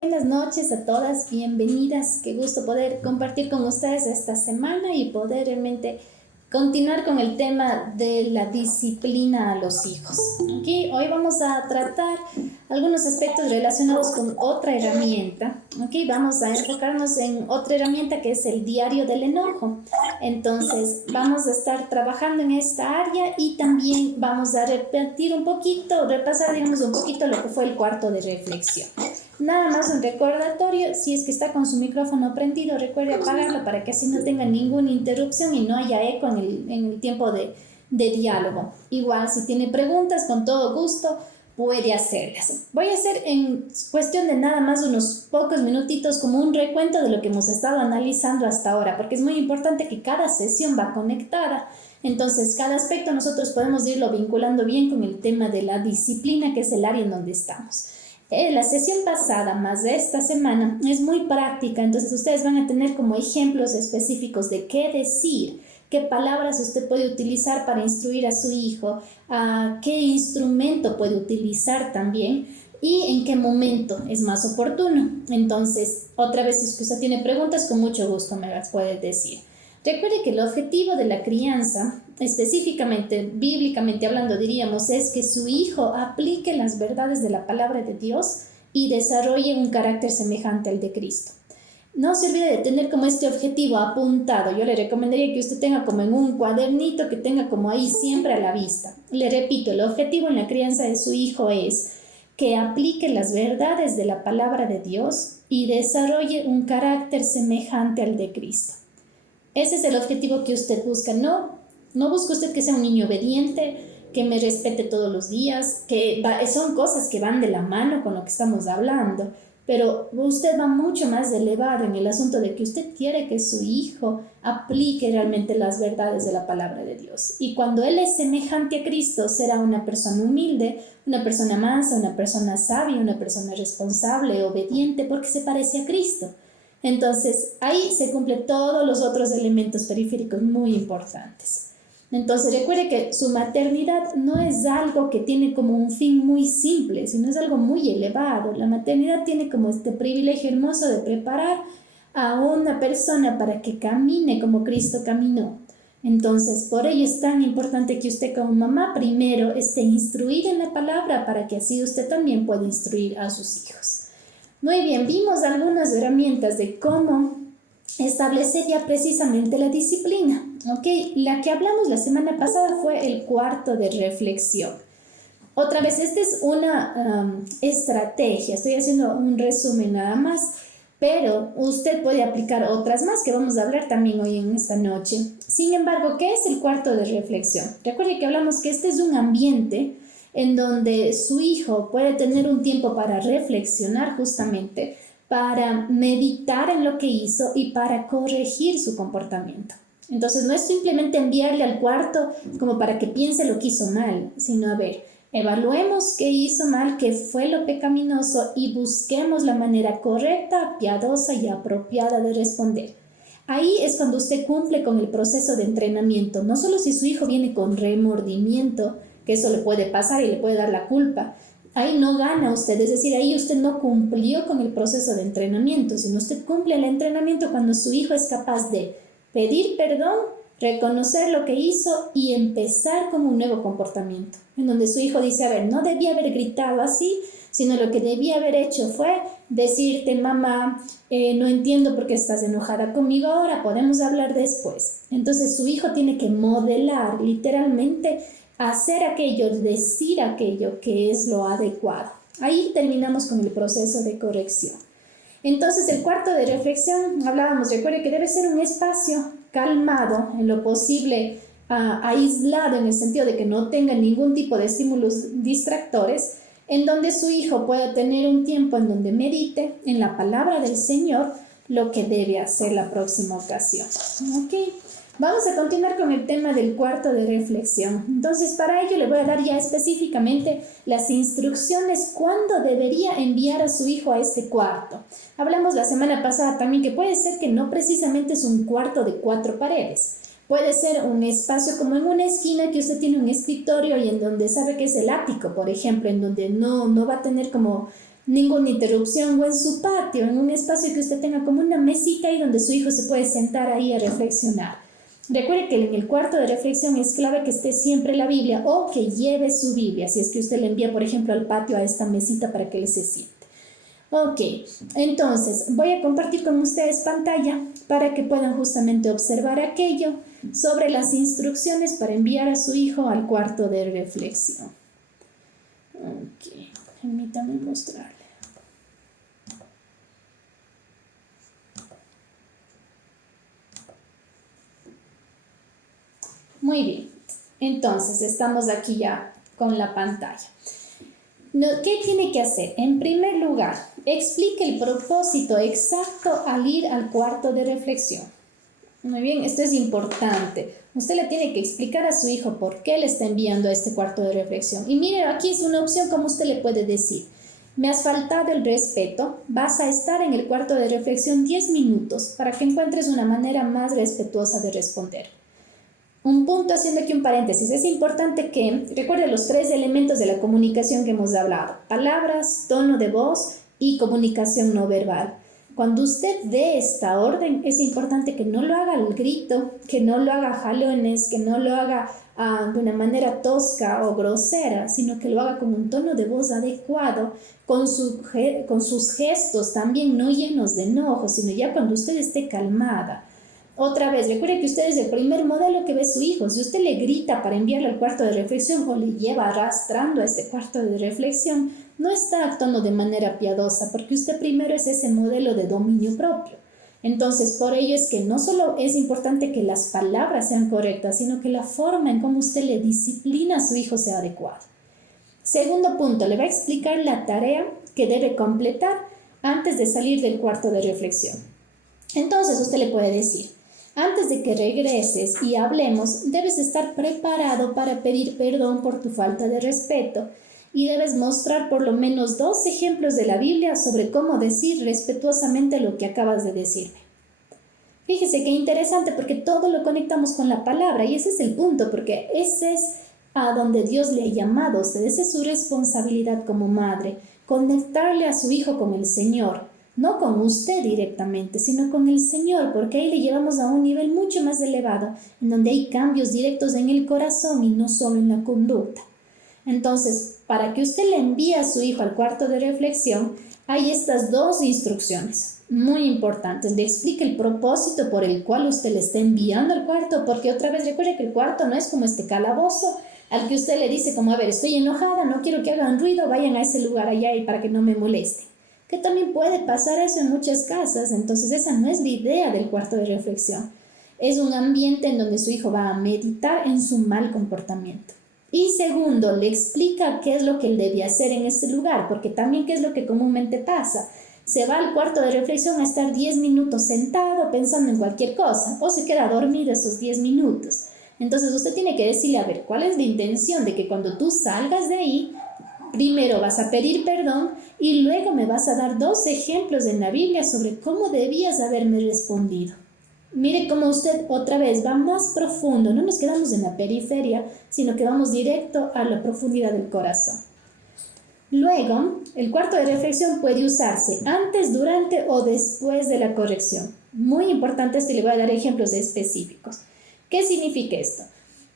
Buenas noches a todas, bienvenidas. Qué gusto poder compartir con ustedes esta semana y poder realmente continuar con el tema de la disciplina a los hijos. Aquí hoy vamos a tratar algunos aspectos relacionados con otra herramienta. Aquí vamos a enfocarnos en otra herramienta que es el diario del enojo. Entonces vamos a estar trabajando en esta área y también vamos a repetir un poquito, repasar digamos un poquito lo que fue el cuarto de reflexión. Nada más un recordatorio, si es que está con su micrófono prendido, recuerde apagarlo para que así no tenga ninguna interrupción y no haya eco en el tiempo de diálogo. Igual, si tiene preguntas, con todo gusto puede hacerlas. Voy a hacer en cuestión de nada más unos pocos minutitos como un recuento de lo que hemos estado analizando hasta ahora, porque es muy importante que cada sesión va conectada. Entonces, cada aspecto nosotros podemos irlo vinculando bien con el tema de la disciplina, que es el área en donde estamos. La sesión pasada más de esta semana es muy práctica, entonces ustedes van a tener como ejemplos específicos de qué decir, qué palabras usted puede utilizar para instruir a su hijo, qué instrumento puede utilizar también y en qué momento es más oportuno. Entonces, otra vez, si es que usted tiene preguntas, con mucho gusto me las puede decir. Recuerde que el objetivo de la crianza, específicamente, bíblicamente hablando, diríamos, es que su hijo aplique las verdades de la palabra de Dios y desarrolle un carácter semejante al de Cristo. No se olvide de tener como este objetivo apuntado. Yo le recomendaría que usted tenga como en un cuadernito, que tenga como ahí siempre a la vista. Le repito, el objetivo en la crianza de su hijo es que aplique las verdades de la palabra de Dios y desarrolle un carácter semejante al de Cristo. Ese es el objetivo que usted busca. No busca usted que sea un niño obediente, que me respete todos los días, son cosas que van de la mano con lo que estamos hablando, pero usted va mucho más elevado en el asunto de que usted quiere que su hijo aplique realmente las verdades de la palabra de Dios. Y cuando él es semejante a Cristo, será una persona humilde, una persona mansa, una persona sabia, una persona responsable, obediente, porque se parece a Cristo. Entonces, ahí se cumplen todos los otros elementos periféricos muy importantes. Entonces, recuerde que su maternidad no es algo que tiene como un fin muy simple, sino es algo muy elevado. La maternidad tiene como este privilegio hermoso de preparar a una persona para que camine como Cristo caminó. Entonces, por ello es tan importante que usted como mamá primero esté instruida en la palabra para que así usted también pueda instruir a sus hijos. Muy bien, vimos algunas herramientas de cómo establecer ya precisamente la disciplina, ¿ok? La que hablamos la semana pasada fue el cuarto de reflexión. Otra vez, esta es una estrategia, estoy haciendo un resumen nada más, pero usted puede aplicar otras más que vamos a hablar también hoy en esta noche. Sin embargo, ¿qué es el cuarto de reflexión? Recuerde que hablamos que este es un ambiente en donde su hijo puede tener un tiempo para reflexionar justamente, para meditar en lo que hizo y para corregir su comportamiento. Entonces no es simplemente enviarle al cuarto como para que piense lo que hizo mal, sino a ver, evaluemos qué hizo mal, qué fue lo pecaminoso y busquemos la manera correcta, piadosa y apropiada de responder. Ahí es cuando usted cumple con el proceso de entrenamiento, no solo si su hijo viene con remordimiento, que eso le puede pasar y le puede dar la culpa. Ahí no gana usted, es decir, ahí usted no cumplió con el proceso de entrenamiento, sino usted cumple el entrenamiento cuando su hijo es capaz de pedir perdón, reconocer lo que hizo y empezar con un nuevo comportamiento, en donde su hijo dice, a ver, no debía haber gritado así, sino lo que debía haber hecho fue decirte, mamá, no entiendo por qué estás enojada conmigo ahora, podemos hablar después. Entonces su hijo tiene que modelar literalmente hacer aquello, decir aquello que es lo adecuado. Ahí terminamos con el proceso de corrección. Entonces, el cuarto de reflexión, hablábamos, recuerde que debe ser un espacio calmado, en lo posible aislado, en el sentido de que no tenga ningún tipo de estímulos distractores, en donde su hijo pueda tener un tiempo en donde medite en la palabra del Señor lo que debe hacer la próxima ocasión. ¿Ok? Vamos a continuar con el tema del cuarto de reflexión. Entonces, para ello le voy a dar ya específicamente las instrucciones cuándo debería enviar a su hijo a este cuarto. Hablamos la semana pasada también que puede ser que no precisamente es un cuarto de 4 paredes. Puede ser un espacio como en una esquina que usted tiene un escritorio y en donde sabe que es el ático, por ejemplo, en donde no va a tener como ninguna interrupción, o en su patio, en un espacio que usted tenga como una mesita ahí donde su hijo se puede sentar ahí a reflexionar. Recuerde que en el cuarto de reflexión es clave que esté siempre la Biblia o que lleve su Biblia, si es que usted le envía, por ejemplo, al patio a esta mesita para que él se siente. Ok, entonces voy a compartir con ustedes pantalla para que puedan justamente observar aquello sobre las instrucciones para enviar a su hijo al cuarto de reflexión. Ok, permítame mostrarle. Muy bien, entonces estamos aquí ya con la pantalla. ¿Qué tiene que hacer? En primer lugar, explique el propósito exacto al ir al cuarto de reflexión. Muy bien, esto es importante. Usted le tiene que explicar a su hijo por qué le está enviando a este cuarto de reflexión. Y mire, aquí es una opción como usted le puede decir. Me has faltado el respeto, vas a estar en el cuarto de reflexión 10 minutos para que encuentres una manera más respetuosa de responder. Un punto, haciendo aquí un paréntesis, es importante que recuerde los 3 elementos de la comunicación que hemos hablado: palabras, tono de voz y comunicación no verbal. Cuando usted dé esta orden, es importante que no lo haga al grito, que no lo haga a jalones, que no lo haga de una manera tosca o grosera, sino que lo haga con un tono de voz adecuado, con sus gestos también no llenos de enojo, sino ya cuando usted esté calmada. Otra vez, recuerde que usted es el primer modelo que ve su hijo. Si usted le grita para enviarlo al cuarto de reflexión o le lleva arrastrando a este cuarto de reflexión, no está actuando de manera piadosa, porque usted primero es ese modelo de dominio propio. Entonces, por ello es que no solo es importante que las palabras sean correctas, sino que la forma en cómo usted le disciplina a su hijo sea adecuada. Segundo punto, le va a explicar la tarea que debe completar antes de salir del cuarto de reflexión. Entonces, usted le puede decir: antes de que regreses y hablemos, debes estar preparado para pedir perdón por tu falta de respeto y debes mostrar por lo menos 2 ejemplos de la Biblia sobre cómo decir respetuosamente lo que acabas de decirme. Fíjese qué interesante, porque todo lo conectamos con la palabra y ese es el punto, porque ese es a donde Dios le ha llamado a usted. Esa es su responsabilidad como madre, conectarle a su hijo con el Señor. No con usted directamente, sino con el Señor, porque ahí le llevamos a un nivel mucho más elevado, en donde hay cambios directos en el corazón y no solo en la conducta. Entonces, para que usted le envíe a su hijo al cuarto de reflexión, hay estas 2 instrucciones muy importantes. Le explique el propósito por el cual usted le está enviando al cuarto, porque otra vez recuerde que el cuarto no es como este calabozo al que usted le dice como: a ver, estoy enojada, no quiero que hagan ruido, vayan a ese lugar allá y para que no me molesten. Que también puede pasar eso en muchas casas. Entonces esa no es la idea del cuarto de reflexión. Es un ambiente en donde su hijo va a meditar en su mal comportamiento. Y segundo, le explica qué es lo que él debe hacer en ese lugar, porque también qué es lo que comúnmente pasa. Se va al cuarto de reflexión a estar 10 minutos sentado pensando en cualquier cosa, o se queda dormido esos 10 minutos. Entonces usted tiene que decirle: a ver, ¿cuál es la intención de que cuando tú salgas de ahí, primero vas a pedir perdón y luego me vas a dar 2 ejemplos en la Biblia sobre cómo debías haberme respondido? Mire cómo usted otra vez va más profundo, no nos quedamos en la periferia, sino que vamos directo a la profundidad del corazón. Luego, el cuarto de reflexión puede usarse antes, durante o después de la corrección. Muy importante esto, y le voy a dar ejemplos específicos. ¿Qué significa esto?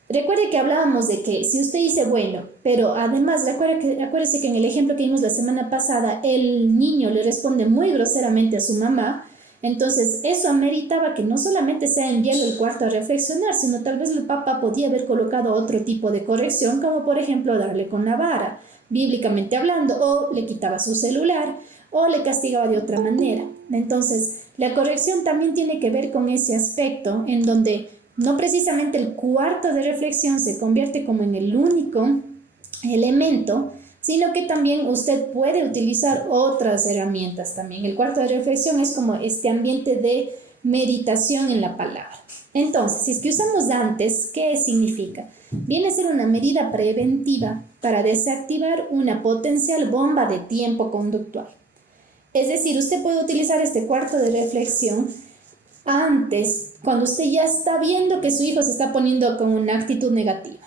Recuerde que hablábamos de que si usted dice: bueno, pero además, acuérdese que en el ejemplo que vimos la semana pasada, el niño le responde muy groseramente a su mamá. Entonces, eso ameritaba que no solamente sea enviarlo al cuarto a reflexionar, sino tal vez el papá podía haber colocado otro tipo de corrección, como por ejemplo darle con la vara, bíblicamente hablando, o le quitaba su celular, o le castigaba de otra manera. Entonces, la corrección también tiene que ver con ese aspecto en donde no precisamente el cuarto de reflexión se convierte como en el único elemento, sino que también usted puede utilizar otras herramientas también. El cuarto de reflexión es como este ambiente de meditación en la palabra. Entonces, si es que usamos antes, ¿qué significa? Viene a ser una medida preventiva para desactivar una potencial bomba de tiempo conductual. Es decir, usted puede utilizar este cuarto de reflexión antes, cuando usted ya está viendo que su hijo se está poniendo con una actitud negativa.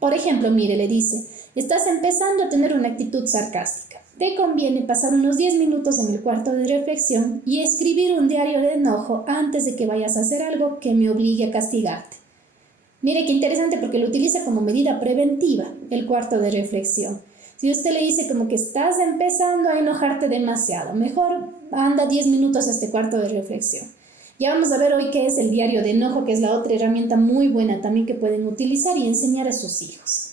Por ejemplo, mire, le dice: estás empezando a tener una actitud sarcástica. te conviene pasar unos 10 minutos en el cuarto de reflexión y escribir un diario de enojo antes de que vayas a hacer algo que me obligue a castigarte. Mire qué interesante porque lo utiliza como medida preventiva, el cuarto de reflexión. Si usted le dice como que estás empezando a enojarte demasiado, mejor anda 10 minutos a este cuarto de reflexión. Ya vamos a ver hoy qué es el diario de enojo, que es la otra herramienta muy buena también que pueden utilizar y enseñar a sus hijos.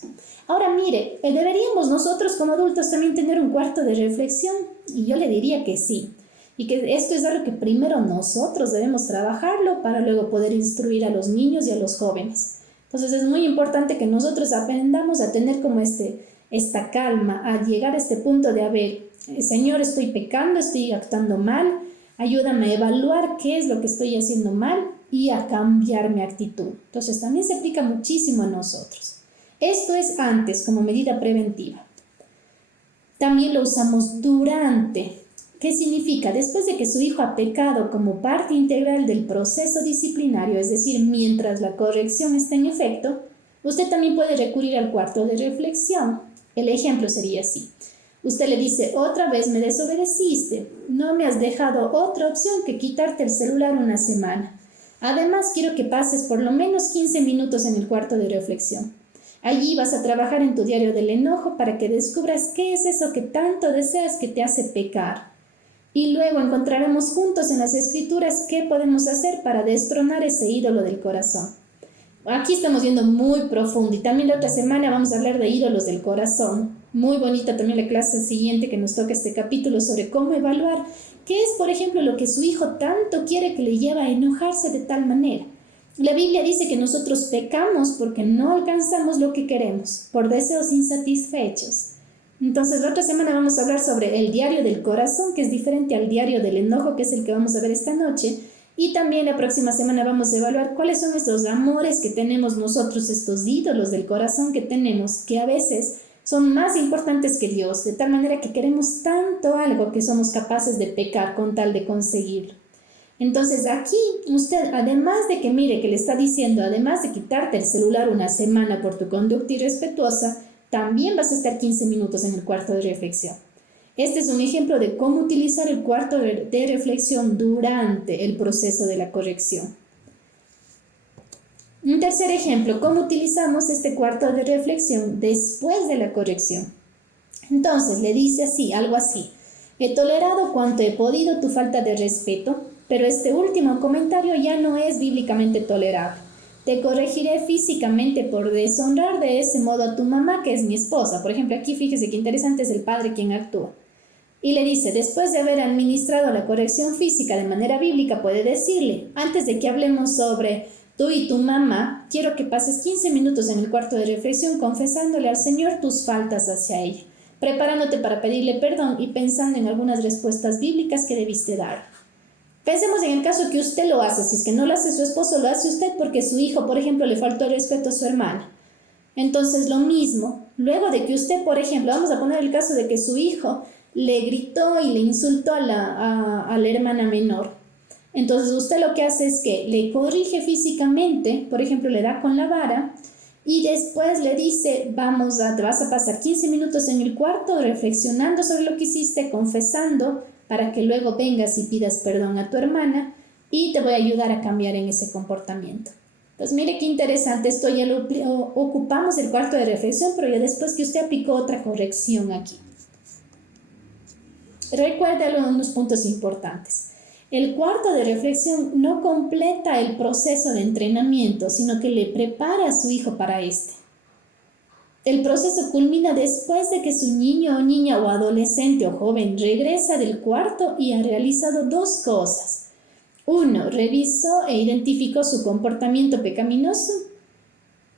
Ahora mire, ¿deberíamos nosotros como adultos también tener un cuarto de reflexión? Y yo le diría que sí. Y que esto es algo que primero nosotros debemos trabajarlo para luego poder instruir a los niños y a los jóvenes. Entonces es muy importante que nosotros aprendamos a tener como esta calma, a llegar a este punto de, a ver, Señor, estoy pecando, estoy actuando mal, ayúdame a evaluar qué es lo que estoy haciendo mal y a cambiar mi actitud. Entonces también se aplica muchísimo a nosotros. Esto es antes, como medida preventiva. También lo usamos durante. ¿Qué significa? Después de que su hijo ha pecado como parte integral del proceso disciplinario, es decir, mientras la corrección está en efecto, usted también puede recurrir al cuarto de reflexión. El ejemplo sería así. Usted le dice, otra vez me desobedeciste, no me has dejado otra opción que quitarte el celular una semana. Además, quiero que pases por lo menos 15 minutos en el cuarto de reflexión. Allí vas a trabajar en tu diario del enojo para que descubras qué es eso que tanto deseas que te hace pecar. Y luego encontraremos juntos en las escrituras qué podemos hacer para destronar ese ídolo del corazón. Aquí estamos viendo muy profundo y también la otra semana vamos a hablar de ídolos del corazón. Muy bonita también la clase siguiente que nos toca este capítulo sobre cómo evaluar qué es, por ejemplo, lo que su hijo tanto quiere que le lleva a enojarse de tal manera. La Biblia dice que nosotros pecamos porque no alcanzamos lo que queremos, por deseos insatisfechos. Entonces, la otra semana vamos a hablar sobre el diario del corazón, que es diferente al diario del enojo, que es el que vamos a ver esta noche. Y también la próxima semana vamos a evaluar cuáles son estos amores que tenemos nosotros, estos ídolos del corazón que tenemos, que a veces son más importantes que Dios, de tal manera que queremos tanto algo que somos capaces de pecar con tal de conseguirlo. Entonces aquí usted, además de que mire que le está diciendo, además de quitarte el celular una semana por tu conducta irrespetuosa, también vas a estar 15 minutos en el cuarto de reflexión. Este es un ejemplo de cómo utilizar el cuarto de reflexión durante el proceso de la corrección. Un tercer ejemplo, cómo utilizamos este cuarto de reflexión después de la corrección. Entonces le dice así, algo así: he tolerado cuanto he podido tu falta de respeto, pero este último comentario ya no es bíblicamente tolerable. Te corregiré físicamente por deshonrar de ese modo a tu mamá, que es mi esposa. Por ejemplo, aquí fíjese qué interesante, es el padre quien actúa. Y le dice, después de haber administrado la corrección física de manera bíblica, puede decirle, antes de que hablemos sobre tú y tu mamá, quiero que pases 15 minutos en el cuarto de reflexión confesándole al Señor tus faltas hacia ella, preparándote para pedirle perdón y pensando en algunas respuestas bíblicas que debiste dar. Pensemos en el caso que usted lo hace, si es que no lo hace su esposo, lo hace usted porque su hijo, por ejemplo, le faltó el respeto a su hermana. Entonces, lo mismo, luego de que usted, por ejemplo, vamos a poner el caso de que su hijo le gritó y le insultó a la hermana menor. Entonces, usted lo que hace es que le corrige físicamente, por ejemplo, le da con la vara y después le dice, te vas a pasar 15 minutos en el cuarto reflexionando sobre lo que hiciste, confesando, para que luego vengas y pidas perdón a tu hermana y te voy a ayudar a cambiar en ese comportamiento. Pues mire qué interesante, esto ya lo ocupamos el cuarto de reflexión, pero ya después que usted aplicó otra corrección aquí. Recuerde algunos puntos importantes. El cuarto de reflexión no completa el proceso de entrenamiento, sino que le prepara a su hijo para este. El proceso culmina después de que su niño o niña o adolescente o joven regresa del cuarto y ha realizado dos cosas. 1. Revisó e identificó su comportamiento pecaminoso.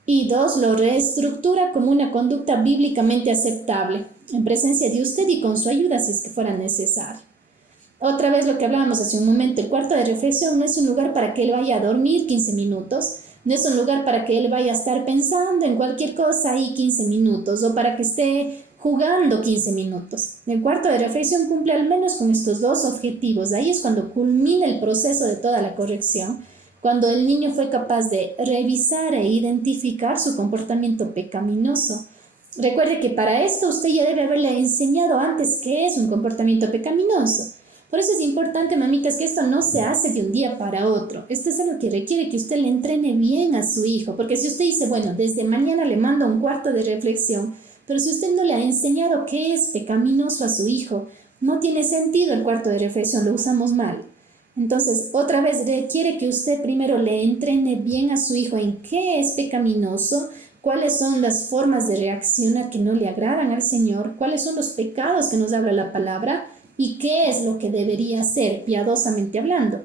Y 2. Lo reestructura como una conducta bíblicamente aceptable, en presencia de usted y con su ayuda si es que fuera necesario. Otra vez lo que hablábamos hace un momento, el cuarto de reflexión no es un lugar para que él vaya a dormir 15 minutos, no es un lugar para que él vaya a estar pensando en cualquier cosa ahí 15 minutos o para que esté jugando 15 minutos. El cuarto de reflexión cumple al menos con estos dos objetivos. Ahí es cuando culmina el proceso de toda la corrección, cuando el niño fue capaz de revisar e identificar su comportamiento pecaminoso Recuerde que para esto usted ya debe haberle enseñado antes qué es un comportamiento pecaminoso. Por eso es importante, mamitas, que esto no se hace de un día para otro. Esto es algo que requiere que usted le entrene bien a su hijo. Porque si usted dice, bueno, desde mañana le mando un cuarto de reflexión, pero si usted no le ha enseñado qué es pecaminoso a su hijo, no tiene sentido el cuarto de reflexión, lo usamos mal. Entonces, otra vez, requiere que usted primero le entrene bien a su hijo en qué es pecaminoso, cuáles son las formas de reaccionar que no le agradan al Señor, cuáles son los pecados que nos habla la palabra y qué es lo que debería hacer piadosamente hablando.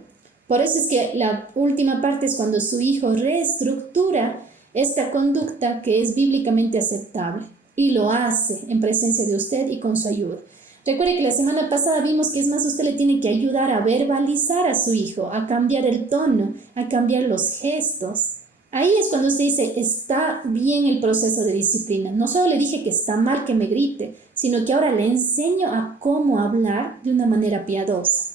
Por eso es que la última parte es cuando su hijo reestructura esta conducta que es bíblicamente aceptable y lo hace en presencia de usted y con su ayuda. Recuerde que la semana pasada vimos que es más, usted le tiene que ayudar a verbalizar a su hijo, a cambiar el tono, a cambiar los gestos. Ahí es cuando usted dice, está bien el proceso de disciplina. No solo le dije que está mal que me grite, sino que ahora le enseño a cómo hablar de una manera piadosa.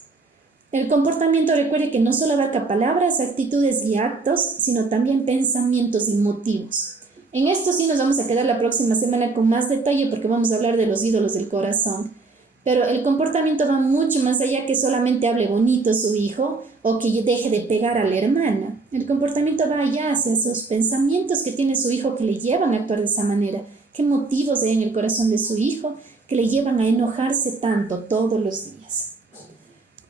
El comportamiento, recuerde que no solo abarca palabras, actitudes y actos, sino también pensamientos y motivos. En esto sí nos vamos a quedar la próxima semana con más detalle porque vamos a hablar de los ídolos del corazón. Pero el comportamiento va mucho más allá que solamente hable bonito su hijo o que deje de pegar a la hermana. El comportamiento va allá hacia esos pensamientos que tiene su hijo que le llevan a actuar de esa manera. ¿Qué motivos hay en el corazón de su hijo que le llevan a enojarse tanto todos los días?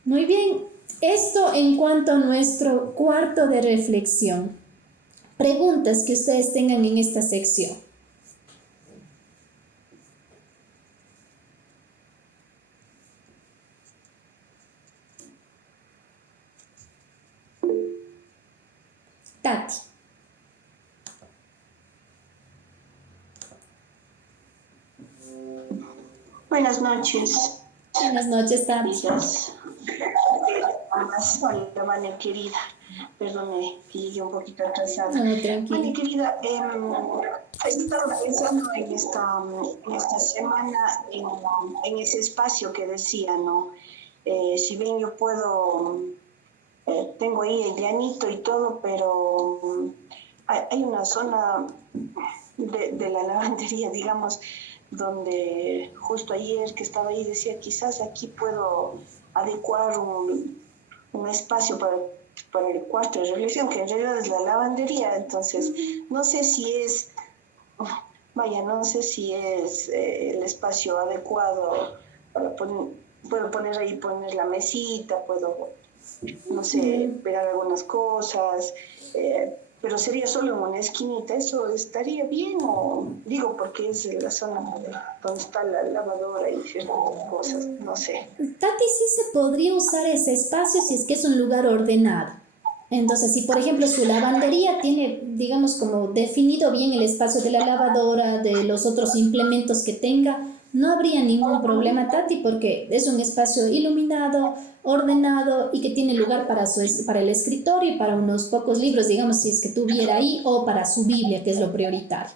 Muy bien, esto en cuanto a nuestro cuarto de reflexión. Preguntas que ustedes tengan en esta sección. Tati. Buenas noches. Buenas noches, Tati. Hola, Vane, querida. Perdone que llegué un poquito atrasada. No, tranquila. Vane, querida, he estado pensando en esta semana en ese espacio que decía, ¿no? Si bien yo puedo, tengo ahí el llanito y todo, pero hay una zona de la lavandería, digamos, donde justo ayer que estaba ahí decía, quizás aquí puedo adecuar un espacio para el cuarto de reflexión, que en realidad es la lavandería. Entonces, no sé si es, no sé si es el espacio adecuado para puedo poner ahí, poner la mesita, puedo, no sé, pegar algunas cosas, pero sería solo en una esquinita. ¿Eso estaría bien? O digo, porque es la zona donde está la lavadora y ciertas cosas, no sé. Tati, sí se podría usar ese espacio si es que es un lugar ordenado. Entonces, si por ejemplo su lavandería tiene, digamos, como definido bien el espacio de la lavadora, de los otros implementos que tenga, no habría ningún problema, Tati, porque es un espacio iluminado, ordenado y que tiene lugar para el escritorio y para unos pocos libros, digamos, si es que tuviera ahí, o para su Biblia, que es lo prioritario.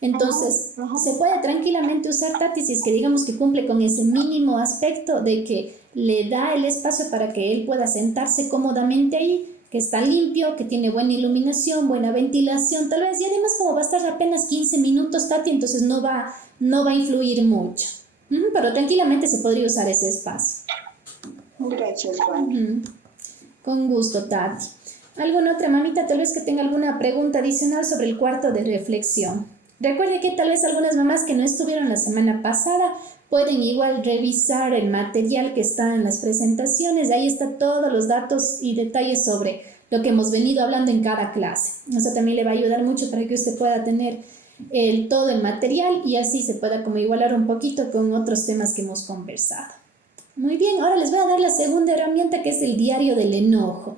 Entonces, se puede tranquilamente usar, Tati, si es que digamos que cumple con ese mínimo aspecto de que le da el espacio para que él pueda sentarse cómodamente ahí, que está limpio, que tiene buena iluminación, buena ventilación, tal vez, y además como va a estar apenas 15 minutos, Tati, entonces no va a influir mucho. Pero tranquilamente se podría usar ese espacio. Gracias, Juan. Con gusto, Tati. ¿Alguna otra mamita tal vez que tenga alguna pregunta adicional sobre el cuarto de reflexión? Recuerde que tal vez algunas mamás que no estuvieron la semana pasada pueden igual revisar el material que está en las presentaciones. Ahí está todos los datos y detalles sobre lo que hemos venido hablando en cada clase. Eso también le va a ayudar mucho para que usted pueda tener todo el material y así se pueda como igualar un poquito con otros temas que hemos conversado. Muy bien, ahora les voy a dar la segunda herramienta, que es el diario del enojo,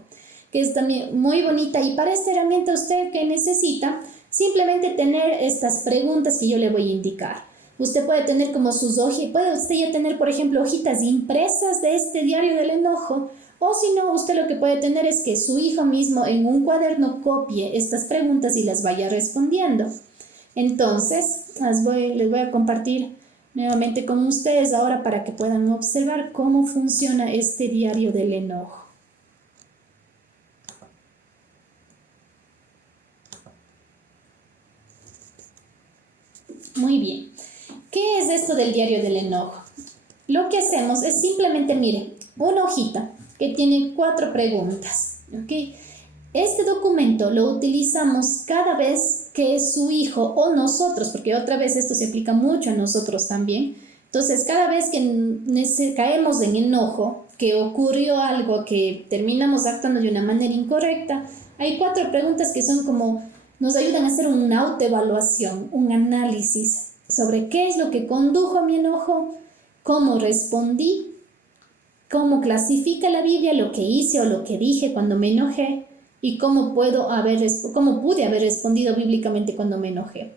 que es también muy bonita. Y para esta herramienta, usted que necesita simplemente tener estas preguntas que yo le voy a indicar. Usted puede tener como sus hojas, puede usted ya tener, por ejemplo, hojitas impresas de este diario del enojo, o si no, usted lo que puede tener es que su hijo mismo en un cuaderno copie estas preguntas y las vaya respondiendo. Entonces, les voy a compartir nuevamente con ustedes ahora para que puedan observar cómo funciona este diario del enojo. Muy bien. ¿Qué es esto del diario del enojo? Lo que hacemos es simplemente, mire, una hojita que tiene 4 preguntas, ¿ok? Este documento lo utilizamos cada vez que su hijo o nosotros, porque otra vez esto se aplica mucho a nosotros también. Entonces, cada vez que caemos en enojo, que ocurrió algo, que terminamos actuando de una manera incorrecta, hay 4 preguntas que son como, nos ayudan a hacer una autoevaluación, un análisis sobre qué es lo que condujo a mi enojo, cómo respondí, cómo clasifica la Biblia lo que hice o lo que dije cuando me enojé y cómo pude haber respondido bíblicamente cuando me enojé.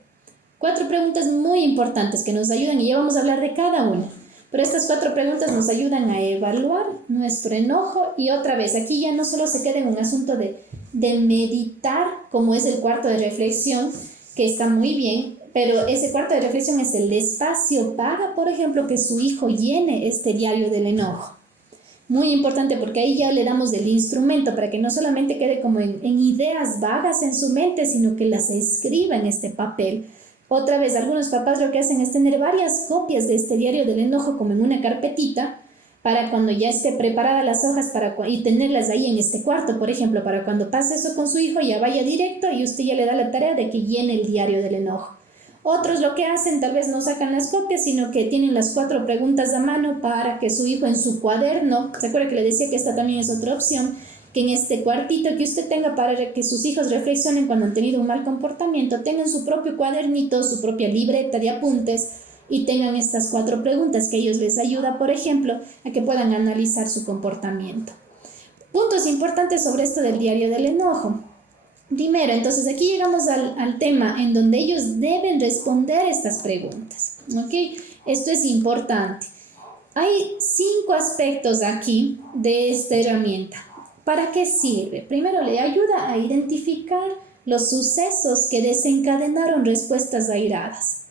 4 preguntas muy importantes que nos ayudan y ya vamos a hablar de cada una. Pero estas 4 preguntas nos ayudan a evaluar nuestro enojo y otra vez, aquí ya no solo se queda en un asunto de meditar, como es el cuarto de reflexión, que está muy bien, pero ese cuarto de reflexión es el espacio para, por ejemplo, que su hijo llene este diario del enojo. Muy importante porque ahí ya le damos el instrumento para que no solamente quede como en ideas vagas en su mente, sino que las escriba en este papel. Otra vez, algunos papás lo que hacen es tener varias copias de este diario del enojo como en una carpetita para cuando ya esté preparada las hojas y tenerlas ahí en este cuarto, por ejemplo, para cuando pase eso con su hijo ya vaya directo y usted ya le da la tarea de que llene el diario del enojo. Otros lo que hacen, tal vez no sacan las copias, sino que tienen las 4 preguntas a mano para que su hijo en su cuaderno, ¿se acuerda que le decía que esta también es otra opción? Que en este cuartito que usted tenga para que sus hijos reflexionen cuando han tenido un mal comportamiento, tengan su propio cuadernito, su propia libreta de apuntes y tengan estas 4 preguntas que a ellos les ayuda, por ejemplo, a que puedan analizar su comportamiento. Puntos importantes sobre esto del diario del enojo. Primero, entonces aquí llegamos al tema en donde ellos deben responder estas preguntas, ¿ok? Esto es importante. Hay 5 aspectos aquí de esta herramienta. ¿Para qué sirve? Primero, le ayuda a identificar los sucesos que desencadenaron respuestas airadas.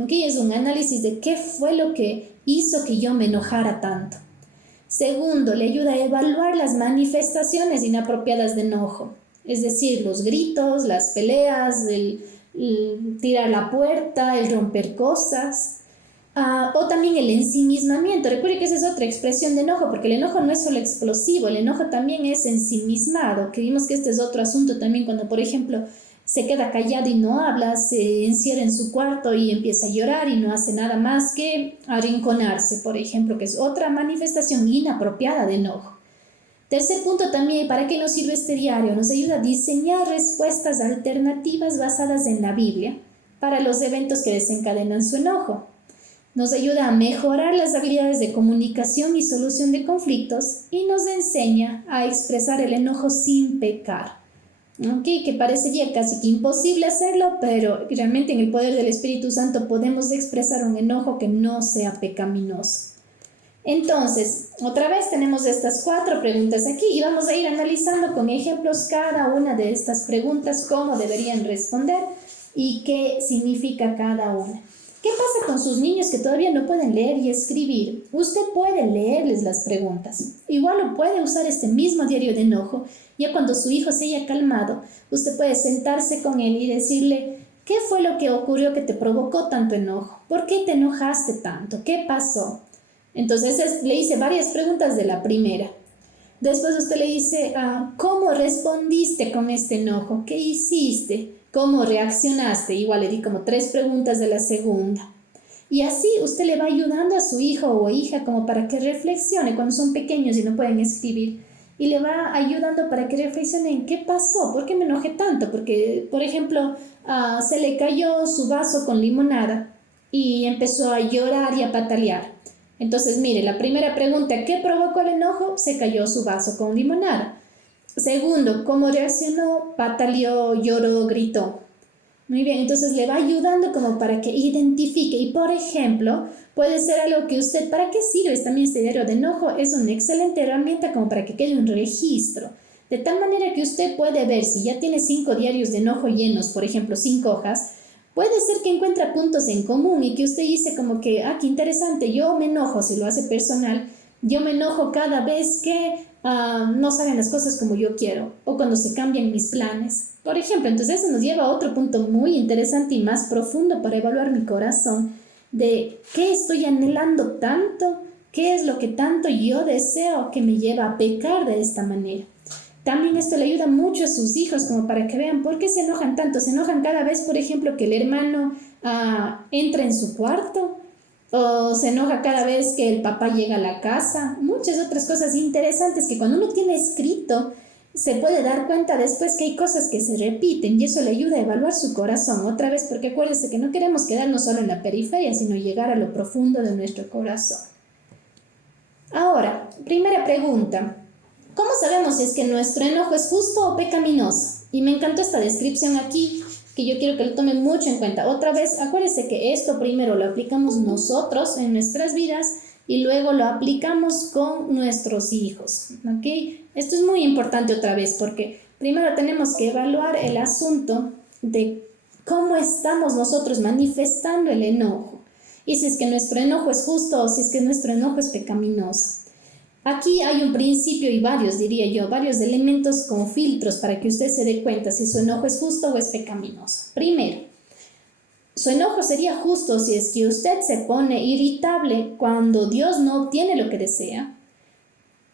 ¿Ok? Es un análisis de qué fue lo que hizo que yo me enojara tanto. Segundo, le ayuda a evaluar las manifestaciones inapropiadas de enojo. Es decir, los gritos, las peleas, el tirar la puerta, el romper cosas, o también el ensimismamiento. Recuerde que esa es otra expresión de enojo, porque el enojo no es solo explosivo, el enojo también es ensimismado, que vimos que este es otro asunto también cuando, por ejemplo, se queda callado y no habla, se encierra en su cuarto y empieza a llorar y no hace nada más que arrinconarse, por ejemplo, que es otra manifestación inapropiada de enojo. Tercer punto también, ¿para qué nos sirve este diario? Nos ayuda a diseñar respuestas alternativas basadas en la Biblia para los eventos que desencadenan su enojo. Nos ayuda a mejorar las habilidades de comunicación y solución de conflictos y nos enseña a expresar el enojo sin pecar. ¿Okay? Que parecería casi que imposible hacerlo, pero realmente en el poder del Espíritu Santo podemos expresar un enojo que no sea pecaminoso. Entonces, otra vez tenemos estas 4 preguntas aquí y vamos a ir analizando con ejemplos cada una de estas preguntas, cómo deberían responder y qué significa cada una. ¿Qué pasa con sus niños que todavía no pueden leer y escribir? Usted puede leerles las preguntas. Igual lo puede usar este mismo diario de enojo. Ya cuando su hijo se haya calmado, usted puede sentarse con él y decirle, ¿qué fue lo que ocurrió que te provocó tanto enojo? ¿Por qué te enojaste tanto? ¿Qué pasó? Entonces le hice varias preguntas de la primera. Después usted le dice, ¿cómo respondiste con este enojo? ¿Qué hiciste? ¿Cómo reaccionaste? Igual le di como 3 preguntas de la segunda. Y así usted le va ayudando a su hijo o hija como para que reflexione cuando son pequeños y no pueden escribir. Y le va ayudando para que reflexione en qué pasó, por qué me enojé tanto. Porque, por ejemplo, se le cayó su vaso con limonada y empezó a llorar y a patalear. Entonces, mire, la primera pregunta, ¿qué provocó el enojo? Se cayó su vaso con limonada. Segundo, ¿cómo reaccionó? Pataleó, lloró, gritó. Muy bien, entonces le va ayudando como para que identifique. Y por ejemplo, puede ser algo que usted, ¿para qué sirve también este diario de enojo? Es una excelente herramienta como para que quede un registro. De tal manera que usted puede ver si ya tiene 5 diarios de enojo llenos, por ejemplo, 5 hojas, puede ser que encuentre puntos en común y que usted dice como que, qué interesante, yo me enojo, si lo hace personal, Yo me enojo cada vez que no salen las cosas como yo quiero o cuando se cambian mis planes. Por ejemplo, entonces eso nos lleva a otro punto muy interesante y más profundo para evaluar mi corazón de qué estoy anhelando tanto, qué es lo que tanto yo deseo que me lleva a pecar de esta manera. También esto le ayuda mucho a sus hijos como para que vean por qué se enojan tanto. Se enojan cada vez, por ejemplo, que el hermano entra en su cuarto, o se enoja cada vez que el papá llega a la casa. Muchas otras cosas interesantes que cuando uno tiene escrito se puede dar cuenta después que hay cosas que se repiten y eso le ayuda a evaluar su corazón otra vez, porque acuérdense que no queremos quedarnos solo en la periferia, sino llegar a lo profundo de nuestro corazón. Ahora, primera pregunta. ¿Cómo sabemos si es que nuestro enojo es justo o pecaminoso? Y me encantó esta descripción aquí, que yo quiero que lo tomen mucho en cuenta. Otra vez, acuérdense que esto primero lo aplicamos nosotros en nuestras vidas y luego lo aplicamos con nuestros hijos, ¿ok? Esto es muy importante otra vez porque primero tenemos que evaluar el asunto de cómo estamos nosotros manifestando el enojo y si es que nuestro enojo es justo o si es que nuestro enojo es pecaminoso. Aquí hay un principio y varios, diría yo, varios elementos con filtros para que usted se dé cuenta si su enojo es justo o es pecaminoso. Primero, su enojo sería justo si es que usted se pone irritable cuando Dios no obtiene lo que desea.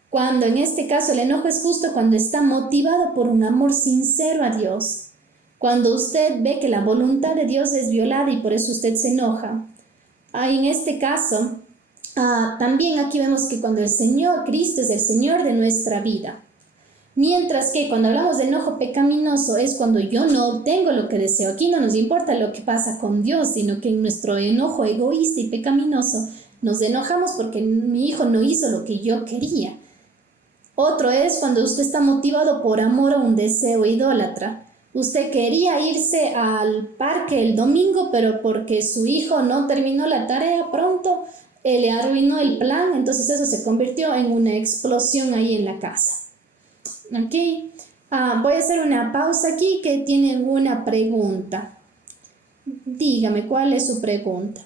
Cuando en este caso el enojo es justo cuando está motivado por un amor sincero a Dios. Cuando usted ve que la voluntad de Dios es violada y por eso usted se enoja. En este caso, también aquí vemos que cuando el Señor Cristo es el Señor de nuestra vida. Mientras que cuando hablamos de enojo pecaminoso es cuando yo no obtengo lo que deseo. Aquí no nos importa lo que pasa con Dios, sino que en nuestro enojo egoísta y pecaminoso nos enojamos porque mi hijo no hizo lo que yo quería. Otro es cuando usted está motivado por amor a un deseo idólatra. Usted quería irse al parque el domingo, pero porque su hijo no terminó la tarea pronto, le arruinó el plan, entonces eso se convirtió en una explosión ahí en la casa. ¿Ok? Voy a hacer una pausa aquí que tienen una pregunta. Dígame, ¿cuál es su pregunta?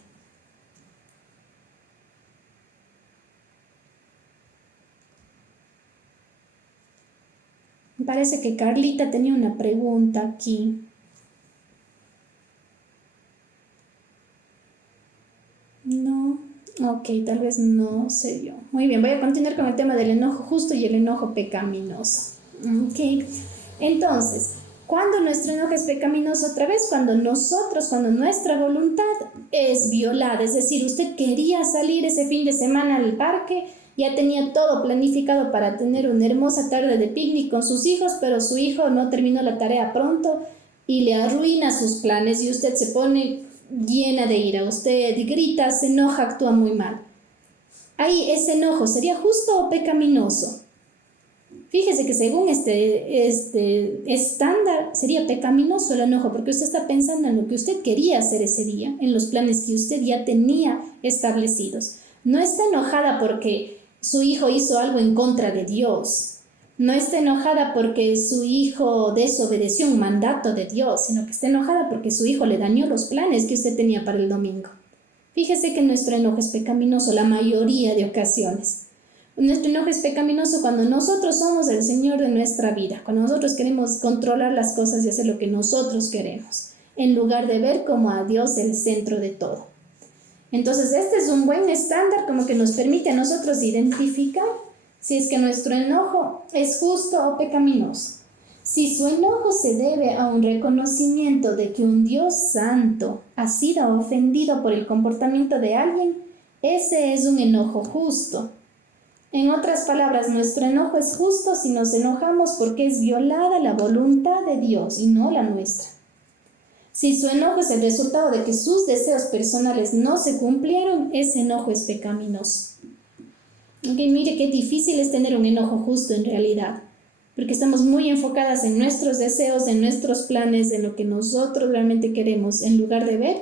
Me parece que Carlita tenía una pregunta aquí. No. Ok, tal vez no sé yo. Muy bien, voy a continuar con el tema del enojo justo y el enojo pecaminoso. Ok, entonces, ¿cuándo nuestro enojo es pecaminoso? Otra vez, cuando nuestra voluntad es violada. Es decir, usted quería salir ese fin de semana al parque, ya tenía todo planificado para tener una hermosa tarde de picnic con sus hijos, pero su hijo no terminó la tarea pronto y le arruina sus planes y usted se pone llena de ira, usted grita, se enoja, actúa muy mal. Ahí ese enojo, ¿sería justo o pecaminoso? Fíjese que según este estándar sería pecaminoso el enojo porque usted está pensando en lo que usted quería hacer ese día, en los planes que usted ya tenía establecidos. No está enojada porque su hijo hizo algo en contra de Dios. No está enojada porque su hijo desobedeció un mandato de Dios, sino que está enojada porque su hijo le dañó los planes que usted tenía para el domingo. Fíjese que nuestro enojo es pecaminoso la mayoría de ocasiones. Nuestro enojo es pecaminoso cuando nosotros somos el Señor de nuestra vida, cuando nosotros queremos controlar las cosas y hacer lo que nosotros queremos, en lugar de ver como a Dios el centro de todo. Entonces, este es un buen estándar como que nos permite a nosotros identificar si es que nuestro enojo es justo o pecaminoso. Si su enojo se debe a un reconocimiento de que un Dios santo ha sido ofendido por el comportamiento de alguien, ese es un enojo justo. En otras palabras, nuestro enojo es justo si nos enojamos porque es violada la voluntad de Dios y no la nuestra. Si su enojo es el resultado de que sus deseos personales no se cumplieron, ese enojo es pecaminoso. Okay, mire qué difícil es tener un enojo justo en realidad, porque estamos muy enfocadas en nuestros deseos, en nuestros planes, en lo que nosotros realmente queremos, en lugar de ver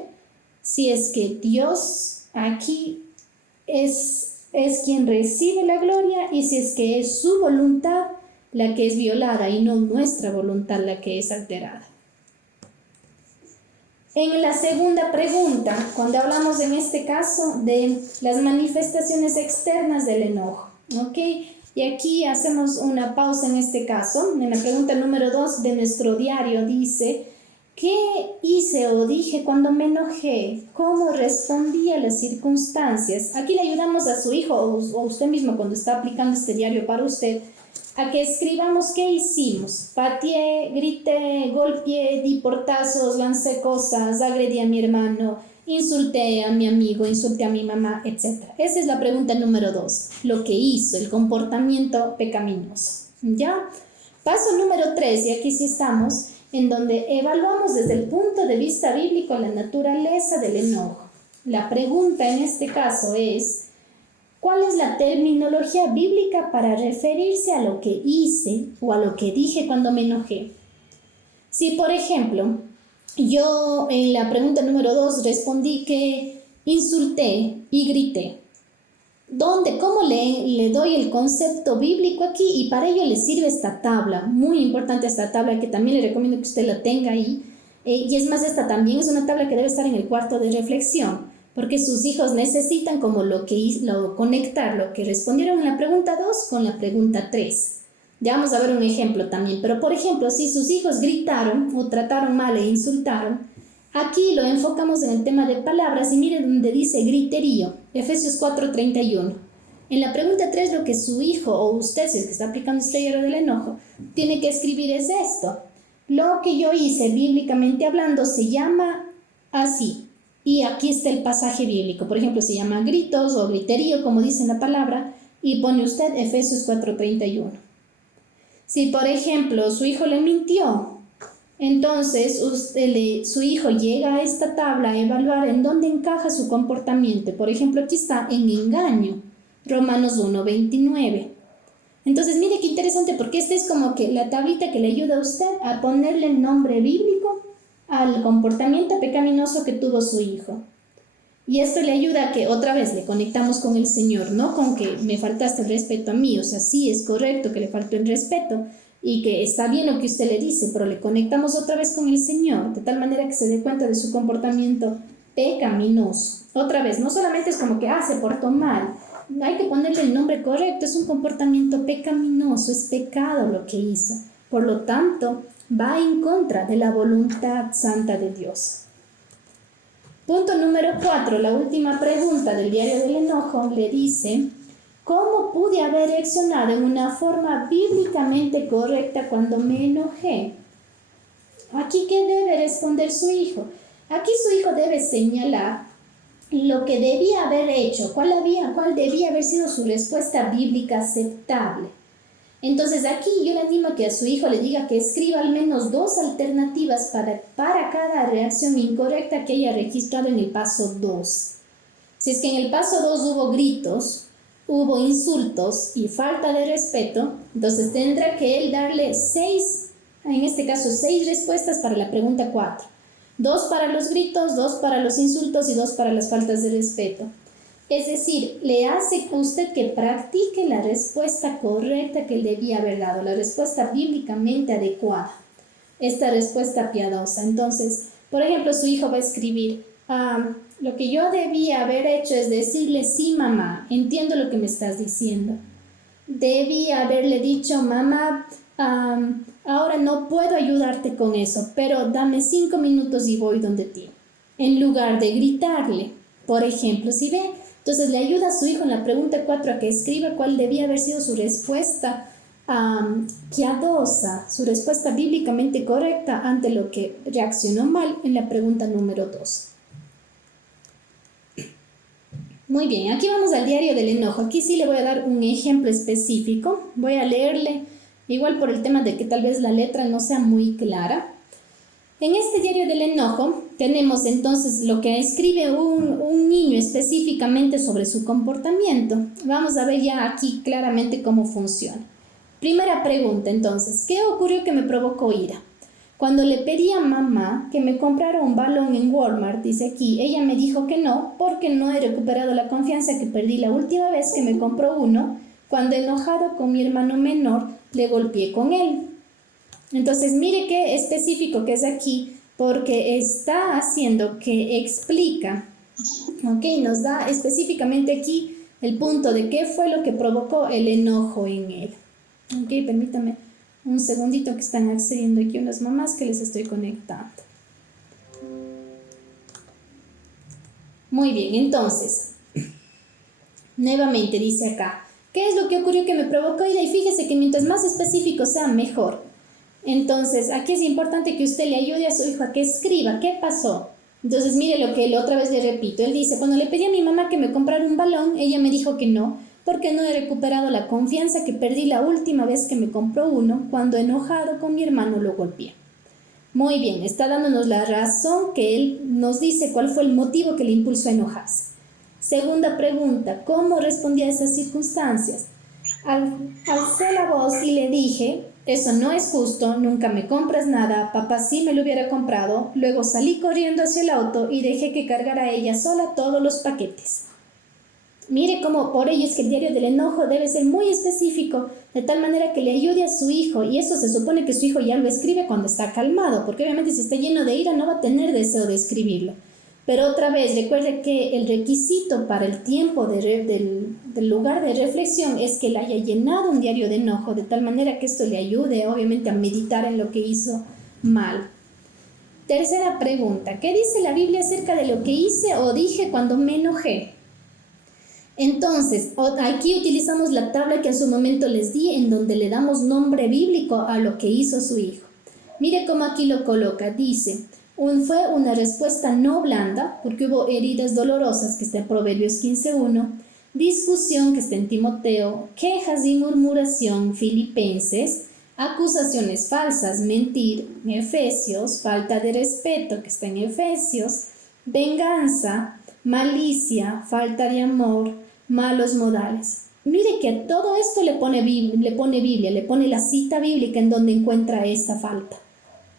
si es que Dios aquí es quien recibe la gloria y si es que es su voluntad la que es violada y no nuestra voluntad la que es alterada. En la segunda pregunta, cuando hablamos en este caso de las manifestaciones externas del enojo, ¿Ok? Y aquí hacemos una pausa en este caso. En la pregunta número 2 de nuestro diario dice, ¿qué hice o dije cuando me enojé? ¿Cómo respondí a las circunstancias? Aquí le ayudamos a su hijo o usted mismo cuando está aplicando este diario para usted a que escribamos qué hicimos. Pateé, grité, golpeé, di portazos, lancé cosas, agredí a mi hermano, insulté a mi amigo, insulté a mi mamá, etc. Esa es la pregunta número 2. Lo que hizo, el comportamiento pecaminoso. ¿Ya? Paso número 3, y aquí sí estamos, en donde evaluamos desde el punto de vista bíblico la naturaleza del enojo. La pregunta en este caso es, ¿cuál es la terminología bíblica para referirse a lo que hice o a lo que dije cuando me enojé? Si, por ejemplo, yo en la pregunta número 2 respondí que insulté y grité, ¿dónde? ¿Cómo le doy el concepto bíblico aquí? Y para ello le sirve esta tabla, muy importante esta tabla que también le recomiendo que usted la tenga ahí. Y es más, esta también es una tabla que debe estar en el cuarto de reflexión, porque sus hijos necesitan como conectar lo que respondieron en la pregunta 2 con la pregunta 3. Ya vamos a ver un ejemplo también, pero por ejemplo, si sus hijos gritaron o trataron mal e insultaron, aquí lo enfocamos en el tema de palabras y miren donde dice griterío, Efesios 4:31. En la pregunta 3 lo que su hijo o usted, si es que está aplicando este diario del enojo, tiene que escribir es esto. Lo que yo hice bíblicamente hablando se llama así. Y aquí está el pasaje bíblico. Por ejemplo, se llama gritos o griterío, como dice en la palabra, y pone usted Efesios 4:31. Si, por ejemplo, su hijo le mintió, entonces su hijo llega a esta tabla a evaluar en dónde encaja su comportamiento. Por ejemplo, aquí está en engaño, Romanos 1:29. Entonces, mire qué interesante, porque esta es como que la tablita que le ayuda a usted a ponerle el nombre bíblico al comportamiento pecaminoso que tuvo su hijo. Y esto le ayuda a que otra vez le conectamos con el Señor, no con que me faltaste el respeto a mí, o sea, sí es correcto que le faltó el respeto y que está bien lo que usted le dice, pero le conectamos otra vez con el Señor, de tal manera que se dé cuenta de su comportamiento pecaminoso. Otra vez, no solamente es como que, se portó mal, hay que ponerle el nombre correcto, es un comportamiento pecaminoso, es pecado lo que hizo. Por lo tanto, va en contra de la voluntad santa de Dios. Punto número 4, la última pregunta del diario del enojo le dice, ¿cómo pude haber reaccionado en una forma bíblicamente correcta cuando me enojé? Aquí, ¿qué debe responder su hijo? Aquí su hijo debe señalar lo que debía haber hecho, cuál debía haber sido su respuesta bíblica aceptable. Entonces aquí yo le animo a que a su hijo le diga que escriba al menos 2 alternativas para cada reacción incorrecta que haya registrado en el paso 2. Si es que en el paso 2 hubo gritos, hubo insultos y falta de respeto, entonces tendrá que él darle 6, en este caso 6 respuestas para la pregunta 4. 2 para los gritos, 2 para los insultos y 2 para las faltas de respeto. Es decir, le hace a usted que practique la respuesta correcta que él debía haber dado, la respuesta bíblicamente adecuada, esta respuesta piadosa. Entonces, por ejemplo, su hijo va a escribir, lo que yo debía haber hecho es decirle, sí, mamá, entiendo lo que me estás diciendo. Debía haberle dicho, mamá, ahora no puedo ayudarte con eso, pero dame 5 minutos y voy donde ti. En lugar de gritarle, por ejemplo, si ve. Entonces le ayuda a su hijo en la pregunta 4 a que escriba cuál debía haber sido su respuesta piadosa, su respuesta bíblicamente correcta ante lo que reaccionó mal en la pregunta número 2. Muy bien, aquí vamos al diario del enojo. Aquí sí le voy a dar un ejemplo específico. Voy a leerle, igual por el tema de que tal vez la letra no sea muy clara. En este diario del enojo tenemos entonces lo que escribe un niño específicamente sobre su comportamiento. Vamos a ver ya aquí claramente cómo funciona. Primera pregunta entonces, ¿qué ocurrió que me provocó ira? Cuando le pedí a mamá que me comprara un balón en Walmart, dice aquí, ella me dijo que no, porque no he recuperado la confianza que perdí la última vez que me compró uno, cuando enojado con mi hermano menor le golpeé con él. Entonces, mire qué específico que es aquí, porque está haciendo que explica, ¿ok? Nos da específicamente aquí el punto de qué fue lo que provocó el enojo en él. Ok, permítame un segundito que están accediendo aquí unas mamás que les estoy conectando. Muy bien, entonces, nuevamente dice acá, ¿qué es lo que ocurrió que me provocó ira? Y fíjese que mientras más específico sea, mejor. Entonces, aquí es importante que usted le ayude a su hijo a que escriba qué pasó. Entonces, mire lo que él otra vez le repito. Él dice, cuando le pedí a mi mamá que me comprara un balón, ella me dijo que no, porque no he recuperado la confianza que perdí la última vez que me compró uno, cuando enojado con mi hermano lo golpeé. Muy bien, está dándonos la razón que él nos dice cuál fue el motivo que le impulsó a enojarse. Segunda pregunta, ¿cómo respondí a esas circunstancias? Alcé la voz y le dije, eso no es justo, nunca me compras nada, papá sí me lo hubiera comprado. Luego salí corriendo hacia el auto y dejé que cargara ella sola todos los paquetes. Mire cómo por ello es que el diario del enojo debe ser muy específico, de tal manera que le ayude a su hijo, y eso se supone que su hijo ya lo escribe cuando está calmado, porque obviamente si está lleno de ira no va a tener deseo de escribirlo. Pero otra vez, recuerde que el requisito para el tiempo del lugar de reflexión es que él haya llenado un diario de enojo, de tal manera que esto le ayude obviamente a meditar en lo que hizo mal. Tercera pregunta, ¿qué dice la Biblia acerca de lo que hice o dije cuando me enojé? Entonces, aquí utilizamos la tabla que en su momento les di, en donde le damos nombre bíblico a lo que hizo su hijo. Mire cómo aquí lo coloca, dice, fue una respuesta no blanda, porque hubo heridas dolorosas, que está en Proverbios 15:1, discusión, que está en Timoteo, quejas y murmuración, Filipenses, acusaciones falsas, mentir, Efesios, falta de respeto, que está en Efesios, venganza, malicia, falta de amor, malos modales. Mire que a todo esto le pone Biblia, le pone la cita bíblica en donde encuentra esta falta.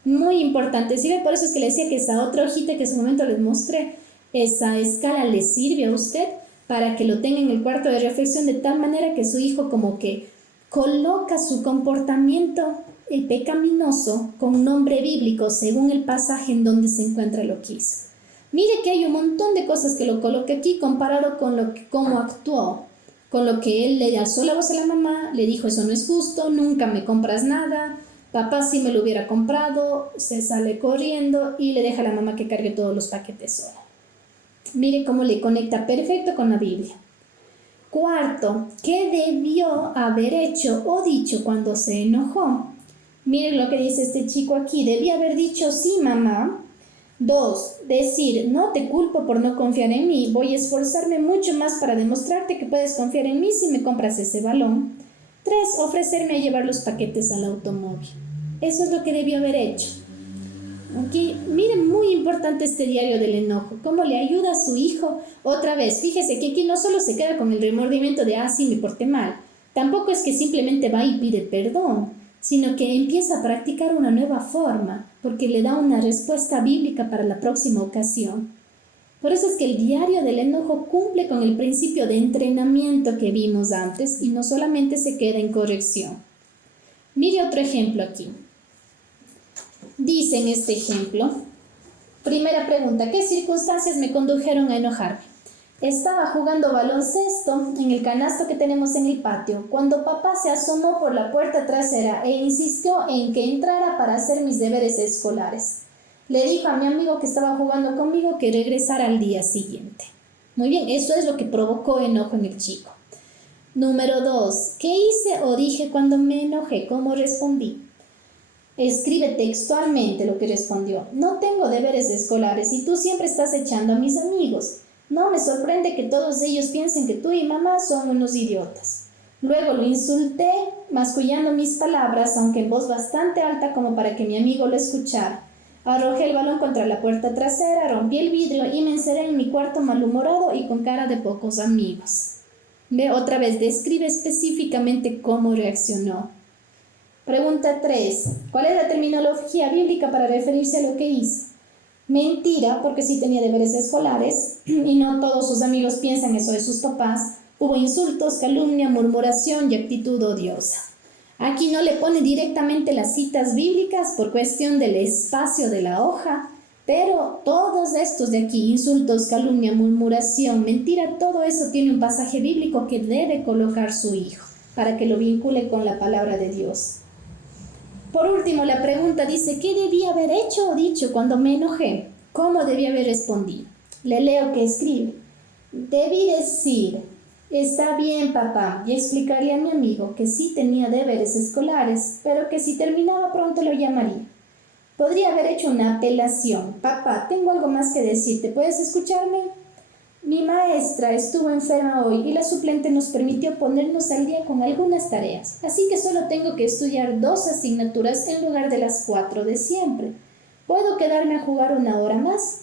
Muy importante, ¿sí ve? Por eso es que le decía que esa otra hojita que en su momento les mostré, esa escala le sirve a usted para que lo tenga en el cuarto de reflexión, de tal manera que su hijo como que coloca su comportamiento pecaminoso con nombre bíblico según el pasaje en donde se encuentra lo que hizo. Mire que hay un montón de cosas que lo coloqué aquí comparado con cómo actuó, con lo que él le alzó la voz a la mamá, le dijo eso no es justo, nunca me compras nada, papá sí me lo hubiera comprado, se sale corriendo y le deja a la mamá que cargue todos los paquetes sola. Mire cómo le conecta perfecto con la Biblia. Cuarto, ¿qué debió haber hecho o dicho cuando se enojó? Mire lo que dice este chico aquí, debía haber dicho sí, mamá. 2. Decir, no te culpo por no confiar en mí, voy a esforzarme mucho más para demostrarte que puedes confiar en mí si me compras ese balón. 3. Ofrecerme a llevar los paquetes al automóvil. Eso es lo que debió haber hecho. Aquí, miren, muy importante este diario del enojo, cómo le ayuda a su hijo. Otra vez, fíjese que aquí no solo se queda con el remordimiento de, sí, me porté mal, tampoco es que simplemente va y pide perdón, sino que empieza a practicar una nueva forma, porque le da una respuesta bíblica para la próxima ocasión. Por eso es que el diario del enojo cumple con el principio de entrenamiento que vimos antes y no solamente se queda en corrección. Mire otro ejemplo aquí. Dice en este ejemplo, primera pregunta, ¿qué circunstancias me condujeron a enojarme? Estaba jugando baloncesto en el canasto que tenemos en el patio, cuando papá se asomó por la puerta trasera e insistió en que entrara para hacer mis deberes escolares. Le dijo a mi amigo que estaba jugando conmigo que regresara al día siguiente. Muy bien, eso es lo que provocó enojo en el chico. Número 2. ¿Qué hice o dije cuando me enojé? ¿Cómo respondí? Escribe textualmente lo que respondió. No tengo deberes escolares y tú siempre estás echando a mis amigos. No me sorprende que todos ellos piensen que tú y mamá son unos idiotas. Luego lo insulté, mascullando mis palabras, aunque en voz bastante alta como para que mi amigo lo escuchara. Arrojé el balón contra la puerta trasera, rompí el vidrio y me encerré en mi cuarto malhumorado y con cara de pocos amigos. Ve otra vez, describe específicamente cómo reaccionó. Pregunta 3. ¿Cuál es la terminología bíblica para referirse a lo que hizo? Mentira, porque sí tenía deberes escolares y no todos sus amigos piensan eso de sus papás. Hubo insultos, calumnia, murmuración y actitud odiosa. Aquí no le pone directamente las citas bíblicas por cuestión del espacio de la hoja, Pero todos estos de aquí, insultos, calumnia, murmuración, mentira, todo eso tiene un pasaje bíblico que debe colocar su hijo para que lo vincule con la palabra de Dios. Por último, la pregunta dice, ¿qué debía haber hecho o dicho cuando me enojé? ¿Cómo debía haber respondido? Le leo que escribe. Debí decir, está bien, papá, y explicarle a mi amigo que sí tenía deberes escolares, pero que si terminaba pronto lo llamaría. Podría haber hecho una apelación. Papá, tengo algo más que decirte. ¿Puedes escucharme? Mi maestra estuvo enferma hoy y la suplente nos permitió ponernos al día con algunas tareas, así que solo tengo que estudiar 2 asignaturas en lugar de las 4 de siempre. ¿Puedo quedarme a jugar 1 hora más?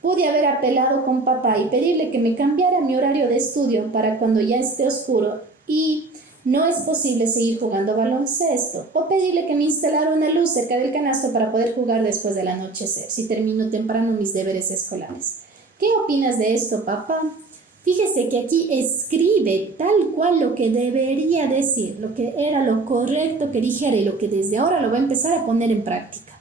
Pude haber apelado con papá y pedirle que me cambiara mi horario de estudio para cuando ya esté oscuro y no es posible seguir jugando baloncesto, o pedirle que me instalara una luz cerca del canasto para poder jugar después del anochecer, si termino temprano mis deberes escolares. ¿Qué opinas de esto, papá? Fíjese que aquí escribe tal cual lo que debería decir, lo que era lo correcto que dijera y lo que desde ahora lo va a empezar a poner en práctica.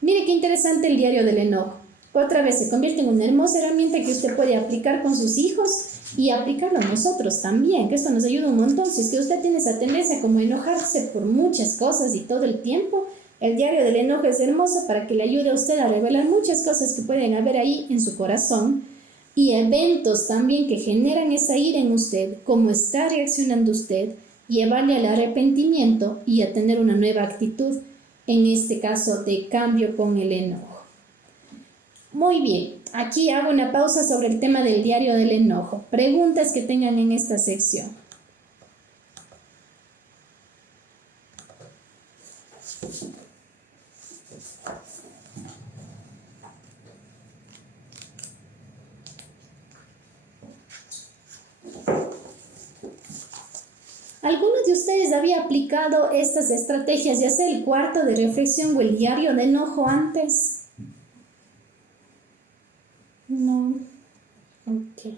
Mire qué interesante el diario del enojo. Otra vez se convierte en una hermosa herramienta que usted puede aplicar con sus hijos y aplicarlo a nosotros también, que esto nos ayuda un montón. Si es que usted tiene esa tendencia como a enojarse por muchas cosas y todo el tiempo, el diario del enojo es hermoso para que le ayude a usted a revelar muchas cosas que pueden haber ahí en su corazón y eventos también que generan esa ira en usted, cómo está reaccionando usted, llevarle al arrepentimiento y a tener una nueva actitud, en este caso de cambio con el enojo. Muy bien, aquí hago una pausa sobre el tema del diario del enojo. Preguntas que tengan en esta sección. ¿Alguno de ustedes había aplicado estas estrategias, ya sea el cuarto de reflexión o el diario de enojo antes? No. Ok.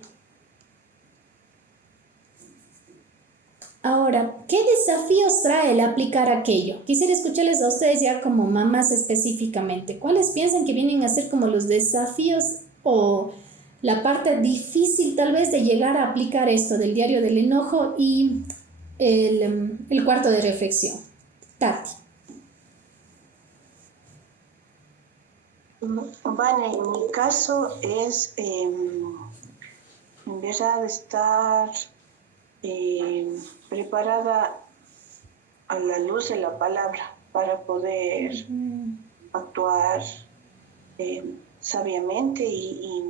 Ahora, ¿qué desafíos trae el aplicar aquello? Quisiera escucharles a ustedes ya como mamás específicamente. ¿Cuáles piensan que vienen a ser como los desafíos o la parte difícil tal vez de llegar a aplicar esto del diario del enojo y el cuarto de reflexión? Tati. Vale, en mi caso es en verdad estar preparada a la luz de la palabra para poder actuar sabiamente y,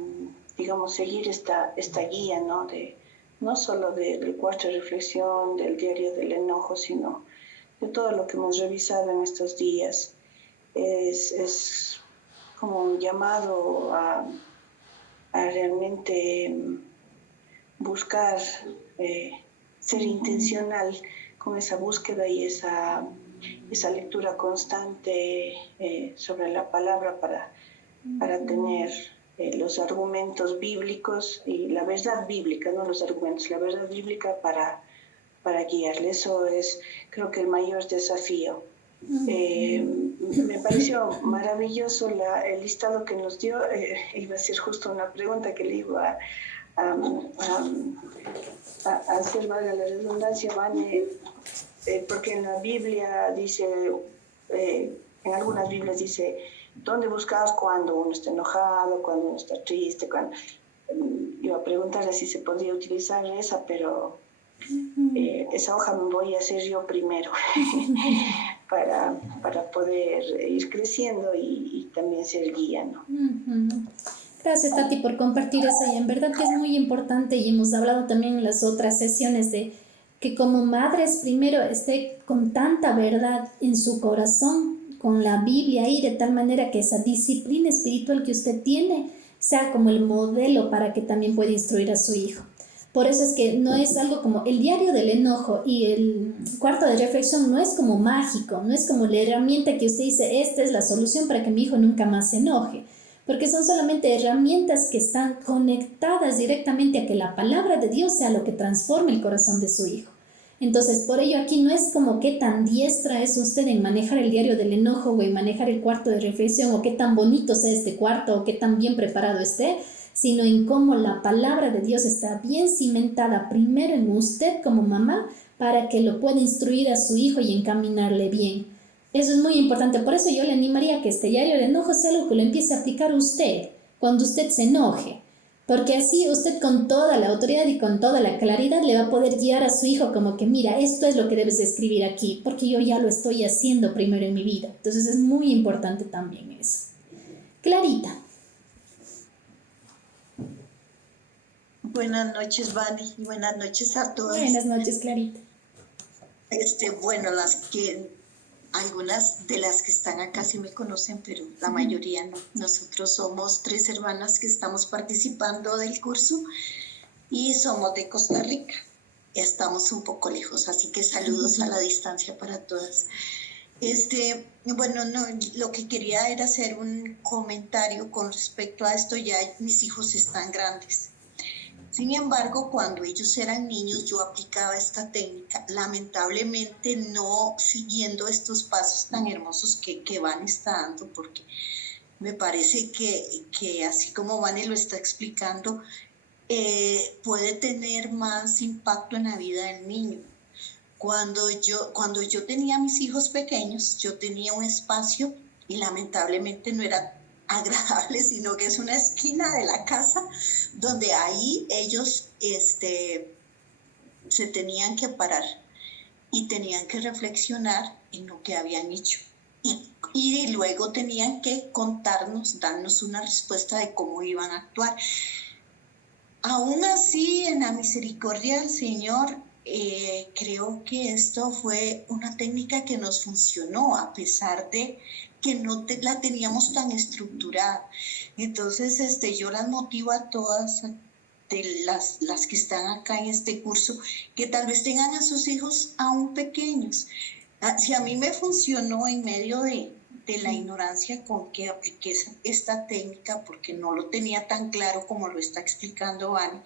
digamos, seguir esta guía, ¿no? No solo del cuarto de reflexión, del diario del enojo, sino de todo lo que hemos revisado en estos días. Es como un llamado a realmente buscar ser intencional con esa búsqueda y esa lectura constante sobre la palabra para tener los argumentos bíblicos y la verdad bíblica, no los argumentos, la verdad bíblica para guiarle. Eso es, creo que, el mayor desafío. Me pareció maravilloso el listado que nos dio. Iba a ser justo una pregunta que le iba a hacer, valga la redundancia, Vane, porque en la Biblia dice, en algunas Biblias dice, ¿dónde buscas cuando uno está enojado, cuando uno está triste? Iba a preguntarle si se podría utilizar esa, pero esa hoja me voy a hacer yo primero para poder ir creciendo y también ser guía, ¿no? Gracias, Tati, por compartir eso, y en verdad que es muy importante, y hemos hablado también en las otras sesiones de que como madres primero esté con tanta verdad en su corazón, con la Biblia ahí, de tal manera que esa disciplina espiritual que usted tiene sea como el modelo para que también pueda instruir a su hijo. Por eso es que no es algo como el diario del enojo y el cuarto de reflexión, no es como mágico, no es como la herramienta que usted dice, esta es la solución para que mi hijo nunca más se enoje, porque son solamente herramientas que están conectadas directamente a que la palabra de Dios sea lo que transforme el corazón de su hijo. Entonces, por ello aquí no es como qué tan diestra es usted en manejar el diario del enojo o en manejar el cuarto de reflexión o qué tan bonito sea este cuarto o qué tan bien preparado esté, sino en cómo la palabra de Dios está bien cimentada primero en usted como mamá para que lo pueda instruir a su hijo y encaminarle bien. Eso es muy importante, por eso yo le animaría a que este diario del enojo sea algo que lo empiece a aplicar usted cuando usted se enoje. Porque así usted con toda la autoridad y con toda la claridad le va a poder guiar a su hijo como que mira, esto es lo que debes de escribir aquí, porque yo ya lo estoy haciendo primero en mi vida. Entonces es muy importante también eso. Clarita. Buenas noches, Vani, y buenas noches a todas. Buenas noches, Clarita. Bueno, algunas de las que están acá sí me conocen, pero la mayoría no. Nosotros somos 3 hermanas que estamos participando del curso y somos de Costa Rica. Estamos un poco lejos, así que saludos a la distancia para todas. Bueno, no, lo que quería era hacer un comentario con respecto a esto. Ya mis hijos están grandes. Sin embargo, cuando ellos eran niños, yo aplicaba esta técnica, lamentablemente no siguiendo estos pasos tan hermosos que Vane está dando, porque me parece que así como Vane lo está explicando, puede tener más impacto en la vida del niño. Cuando yo tenía a mis hijos pequeños, yo tenía un espacio y lamentablemente no era agradable, sino que es una esquina de la casa donde ahí ellos se tenían que parar y tenían que reflexionar en lo que habían hecho. Y luego tenían que darnos una respuesta de cómo iban a actuar. Aún así, en la misericordia del Señor, creo que esto fue una técnica que nos funcionó, a pesar de que no la teníamos tan estructurada. Entonces, yo las motivo a todas, de las que están acá en este curso, que tal vez tengan a sus hijos aún pequeños. Si a mí me funcionó en medio de la ignorancia con que apliqué esta técnica, porque no lo tenía tan claro como lo está explicando Vane,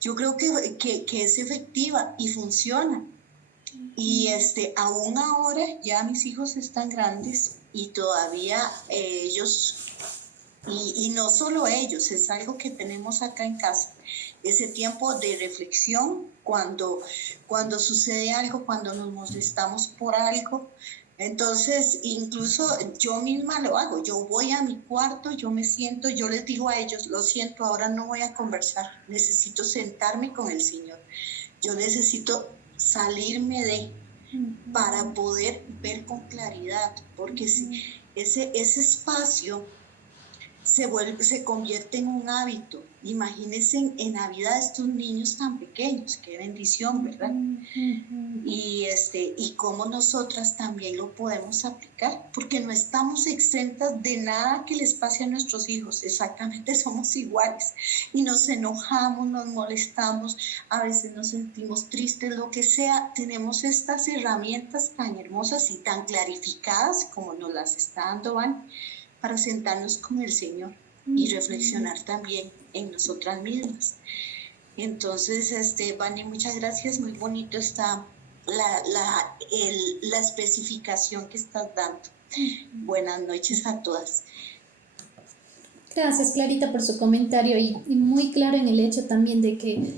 yo creo que es efectiva y funciona. Y aún ahora ya mis hijos están grandes y todavía ellos, y no solo ellos, es algo que tenemos acá en casa, ese tiempo de reflexión cuando sucede algo, cuando nos molestamos por algo. Entonces, incluso yo misma lo hago. Yo voy a mi cuarto, yo me siento, yo les digo a ellos, lo siento, ahora no voy a conversar, necesito sentarme con el Señor. Yo necesito salirme para poder ver con claridad, porque si ese espacio se convierte en un hábito. Imagínense en la vida de estos niños tan pequeños, qué bendición, ¿verdad? Y cómo nosotras también lo podemos aplicar, porque no estamos exentas de nada que les pase a nuestros hijos, exactamente somos iguales, y nos enojamos, nos molestamos, a veces nos sentimos tristes, lo que sea. Tenemos estas herramientas tan hermosas y tan clarificadas como nos las está dando Van, para sentarnos con el Señor y reflexionar también en nosotras mismas. Entonces, Vane, muchas gracias, muy bonito está la especificación que estás dando. Buenas noches a todas. Gracias, Clarita, por su comentario y muy claro en el hecho también de que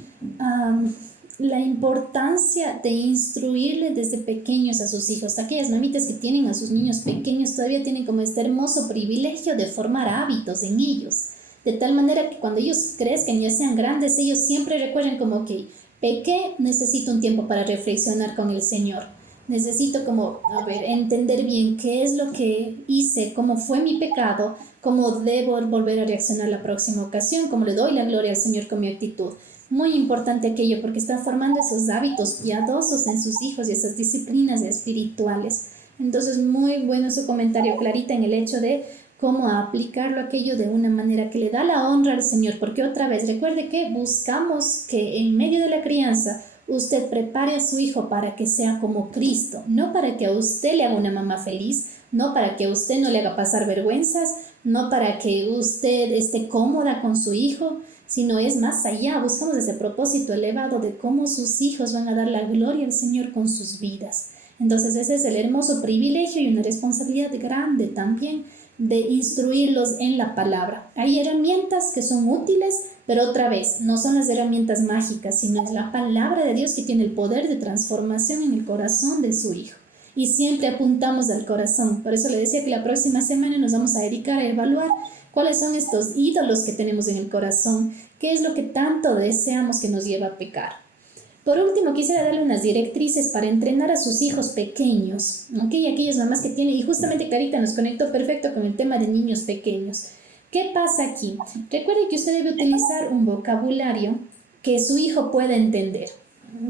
la importancia de instruirle desde pequeños a sus hijos. Aquellas mamitas que tienen a sus niños pequeños todavía tienen como este hermoso privilegio de formar hábitos en ellos, de tal manera que cuando ellos crezcan, ya sean grandes, ellos siempre recuerden como que pequé, necesito un tiempo para reflexionar con el Señor. Necesito como, entender bien qué es lo que hice, cómo fue mi pecado, cómo debo volver a reaccionar la próxima ocasión, cómo le doy la gloria al Señor con mi actitud. Muy importante aquello, porque están formando esos hábitos piadosos en sus hijos y esas disciplinas espirituales. Entonces, muy bueno su comentario, Clarita, en el hecho de cómo aplicarlo aquello de una manera que le da la honra al Señor, porque otra vez, recuerde que buscamos que en medio de la crianza usted prepare a su hijo para que sea como Cristo, no para que a usted le haga una mamá feliz, no para que a usted no le haga pasar vergüenzas, no para que usted esté cómoda con su hijo, sino es más allá, buscamos ese propósito elevado de cómo sus hijos van a dar la gloria al Señor con sus vidas. Entonces ese es el hermoso privilegio y una responsabilidad grande también de instruirlos en la palabra. Hay herramientas que son útiles, pero otra vez, no son las herramientas mágicas, sino es la palabra de Dios que tiene el poder de transformación en el corazón de su hijo. Y siempre apuntamos al corazón. Por eso le decía que la próxima semana nos vamos a dedicar a evaluar cuáles son estos ídolos que tenemos en el corazón, qué es lo que tanto deseamos que nos lleva a pecar. Por último, quisiera darle unas directrices para entrenar a sus hijos pequeños, ¿ok? Aquellas mamás que tienen, y justamente Clarita nos conectó perfecto con el tema de niños pequeños. ¿Qué pasa aquí? Recuerde que usted debe utilizar un vocabulario que su hijo pueda entender,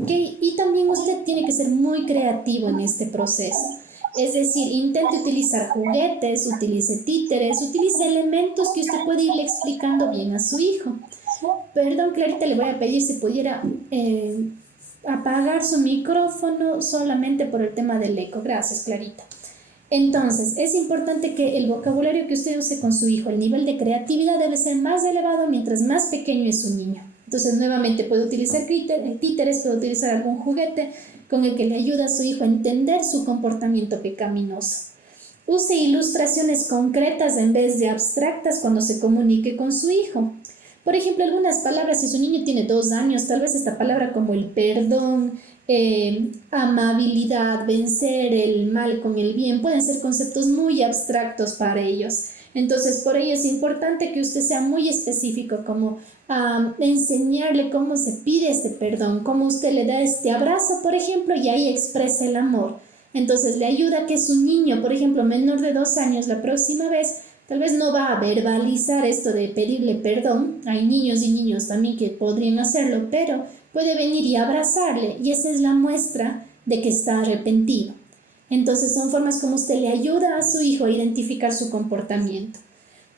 ¿ok? Y también usted tiene que ser muy creativo en este proceso. Es decir, intente utilizar juguetes, utilice títeres, utilice elementos que usted puede irle explicando bien a su hijo. Perdón, Clarita, le voy a pedir si pudiera apagar su micrófono solamente por el tema del eco. Gracias, Clarita. Entonces, es importante que el vocabulario que usted use con su hijo, el nivel de creatividad debe ser más elevado mientras más pequeño es su niño. Entonces, nuevamente puede utilizar títeres, puede utilizar algún juguete con el que le ayuda a su hijo a entender su comportamiento pecaminoso. Use ilustraciones concretas en vez de abstractas cuando se comunique con su hijo. Por ejemplo, algunas palabras, si su niño tiene 2 años, tal vez esta palabra como el perdón, amabilidad, vencer el mal con el bien, pueden ser conceptos muy abstractos para ellos. Entonces, por ello es importante que usted sea muy específico, como enseñarle cómo se pide este perdón, cómo usted le da este abrazo, por ejemplo, y ahí expresa el amor. Entonces, le ayuda a que su niño, por ejemplo, menor de 2 años, la próxima vez, tal vez no va a verbalizar esto de pedirle perdón. Hay niños y niños también que podrían hacerlo, pero puede venir y abrazarle, y esa es la muestra de que está arrepentido. Entonces son formas como usted le ayuda a su hijo a identificar su comportamiento.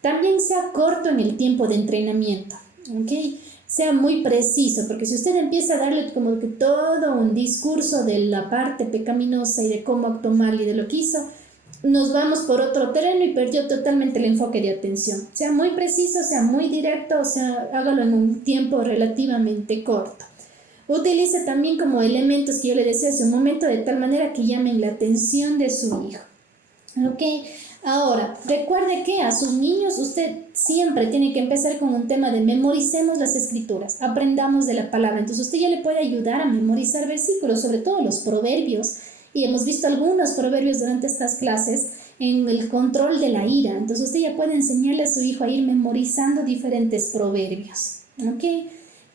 También sea corto en el tiempo de entrenamiento, ¿ok? Sea muy preciso, porque si usted empieza a darle como que todo un discurso de la parte pecaminosa y de cómo actuó mal y de lo que hizo, nos vamos por otro terreno y perdió totalmente el enfoque de atención. Sea muy preciso, sea muy directo, o sea, hágalo en un tiempo relativamente corto. Utilice también como elementos que yo le decía hace un momento, de tal manera que llamen la atención de su hijo. ¿Ok? Ahora, recuerde que a sus niños usted siempre tiene que empezar con un tema de memoricemos las escrituras, aprendamos de la palabra. Entonces usted ya le puede ayudar a memorizar versículos, sobre todo los proverbios. Y hemos visto algunos proverbios durante estas clases en el control de la ira. Entonces usted ya puede enseñarle a su hijo a ir memorizando diferentes proverbios. ¿Ok?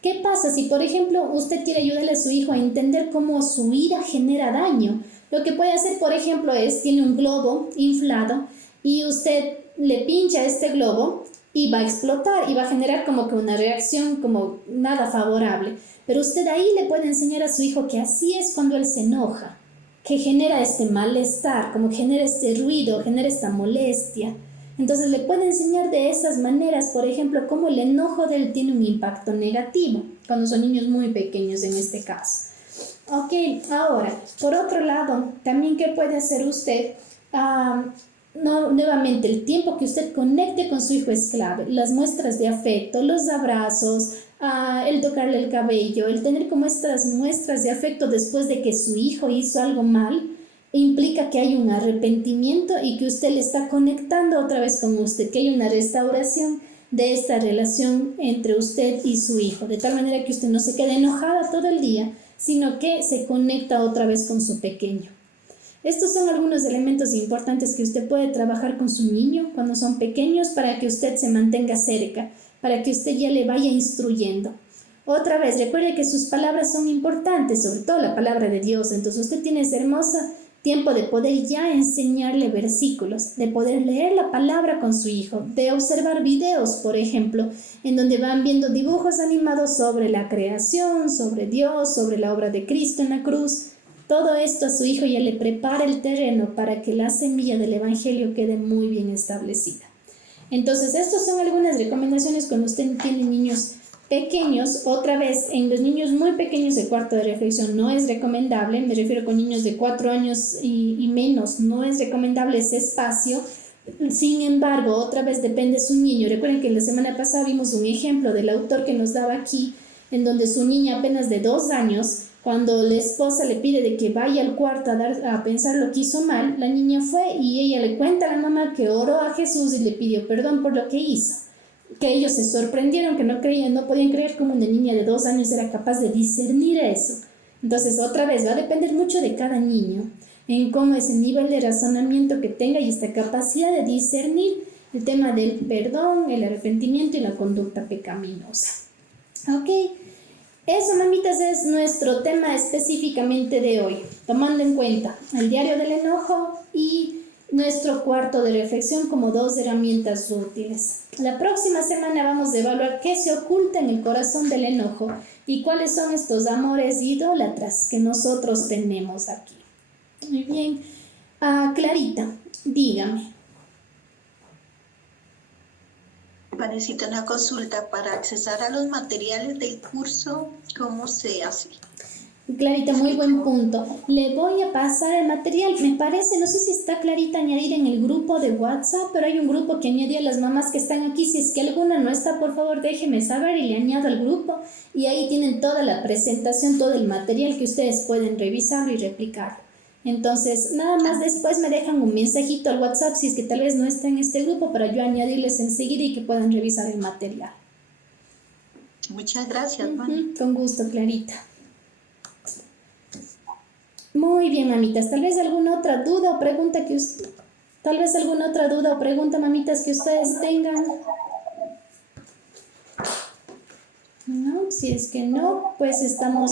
¿Qué pasa si, por ejemplo, usted quiere ayudarle a su hijo a entender cómo su ira genera daño? Lo que puede hacer, por ejemplo, tiene un globo inflado y usted le pincha este globo y va a explotar y va a generar como que una reacción como nada favorable. Pero usted ahí le puede enseñar a su hijo que así es cuando él se enoja, que genera este malestar, como que genera este ruido, genera esta molestia. Entonces le puede enseñar de esas maneras, por ejemplo, cómo el enojo de él tiene un impacto negativo, cuando son niños muy pequeños en este caso. Ok, ahora, por otro lado, también ¿qué puede hacer usted? Nuevamente, el tiempo que usted conecte con su hijo es clave. Las muestras de afecto, los abrazos, el tocarle el cabello, el tener como estas muestras de afecto después de que su hijo hizo algo mal, implica que hay un arrepentimiento y que usted le está conectando otra vez con usted, que hay una restauración de esta relación entre usted y su hijo, de tal manera que usted no se quede enojada todo el día, sino que se conecta otra vez con su pequeño. Estos son algunos elementos importantes que usted puede trabajar con su niño cuando son pequeños para que usted se mantenga cerca, para que usted ya le vaya instruyendo. Otra vez, recuerde que sus palabras son importantes, sobre todo la palabra de Dios. Entonces usted tiene ese hermoso tiempo de poder ya enseñarle versículos, de poder leer la palabra con su hijo, de observar videos, por ejemplo, en donde van viendo dibujos animados sobre la creación, sobre Dios, sobre la obra de Cristo en la cruz. Todo esto a su hijo ya le prepara el terreno para que la semilla del evangelio quede muy bien establecida. Entonces, estas son algunas recomendaciones cuando usted tiene niños pequeños. Otra vez, en los niños muy pequeños de cuarto de reflexión no es recomendable, me refiero con niños de 4 años y menos, no es recomendable ese espacio, Sin embargo, otra vez depende de su niño. Recuerden que la semana pasada vimos un ejemplo del autor que nos daba aquí, en donde su niña apenas de 2 años, cuando la esposa le pide de que vaya al cuarto a pensar lo que hizo mal, la niña fue y ella le cuenta a la mamá que oró a Jesús y le pidió perdón por lo que hizo. Que ellos se sorprendieron, que no creían, no podían creer cómo una niña de 2 años era capaz de discernir eso. Entonces, otra vez, va a depender mucho de cada niño, en cómo es el nivel de razonamiento que tenga y esta capacidad de discernir el tema del perdón, el arrepentimiento y la conducta pecaminosa. Ok, eso, mamitas, es nuestro tema específicamente de hoy, tomando en cuenta el diario del enojo y nuestro cuarto de reflexión como 2 herramientas útiles. La próxima semana vamos a evaluar qué se oculta en el corazón del enojo y cuáles son estos amores idólatras que nosotros tenemos aquí. Muy bien. Clarita, dígame. Necesita una consulta para accesar a los materiales del curso. ¿Cómo se hace? Clarita, muy buen punto. Le voy a pasar el material. Me parece, no sé si está Clarita añadida en el grupo de WhatsApp, pero hay un grupo que añadí a las mamás que están aquí. Si es que alguna no está, por favor, déjeme saber y le añado al grupo. Y ahí tienen toda la presentación, todo el material que ustedes pueden revisarlo y replicarlo. Entonces, nada más después me dejan un mensajito al WhatsApp si es que tal vez no está en este grupo para yo añadirles enseguida y que puedan revisar el material. Muchas gracias, Mami. Con gusto, Clarita. Muy bien, mamitas. Tal vez alguna otra duda o pregunta mamitas, que ustedes tengan. No, si es que no, pues estamos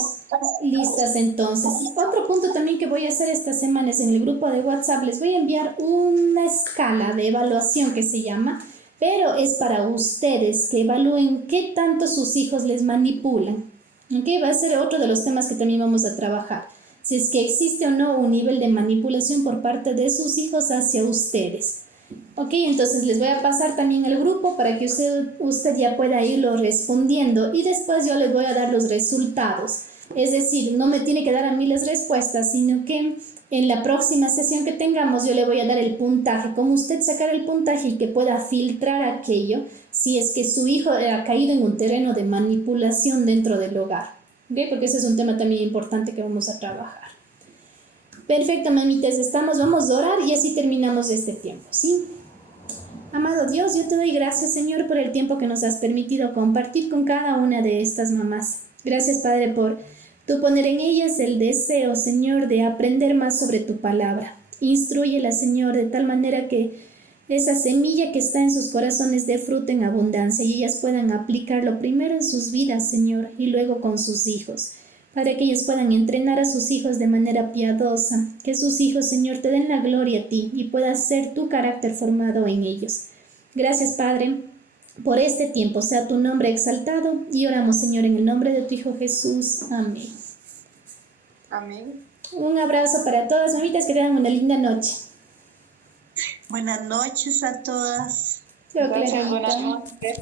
listas entonces. Otro punto también que voy a hacer esta semana es en el grupo de WhatsApp. Les voy a enviar una escala de evaluación que se llama, pero es para ustedes que evalúen qué tanto sus hijos les manipulan. ¿Ok? Va a ser otro de los temas que también vamos a trabajar. Si es que existe o no un nivel de manipulación por parte de sus hijos hacia ustedes. Ok, entonces les voy a pasar también el grupo para que usted ya pueda irlo respondiendo y después yo les voy a dar los resultados. Es decir, no me tiene que dar a mí las respuestas, sino que en la próxima sesión que tengamos yo le voy a dar el puntaje, cómo usted sacar el puntaje y que pueda filtrar aquello si es que su hijo ha caído en un terreno de manipulación dentro del hogar. ¿Okay? Porque ese es un tema también importante que vamos a trabajar. Perfecto, mamitas, vamos a orar y así terminamos este tiempo, ¿sí? Amado Dios, yo te doy gracias, Señor, por el tiempo que nos has permitido compartir con cada una de estas mamás. Gracias, Padre, por tú poner en ellas el deseo, Señor, de aprender más sobre tu palabra. Instrúyela, Señor, de tal manera que esa semilla que está en sus corazones dé fruto en abundancia y ellas puedan aplicarlo primero en sus vidas, Señor, y luego con sus hijos, para que ellos puedan entrenar a sus hijos de manera piadosa, que sus hijos, Señor, te den la gloria a ti y pueda ser tu carácter formado en ellos. Gracias, Padre, por este tiempo. Sea tu nombre exaltado y oramos, Señor, en el nombre de tu Hijo Jesús. Amén. Amén. Un abrazo para todas, mamitas, que tengan una linda noche. Buenas noches a todas. Chao, Gracias, Clarita. buenas noches.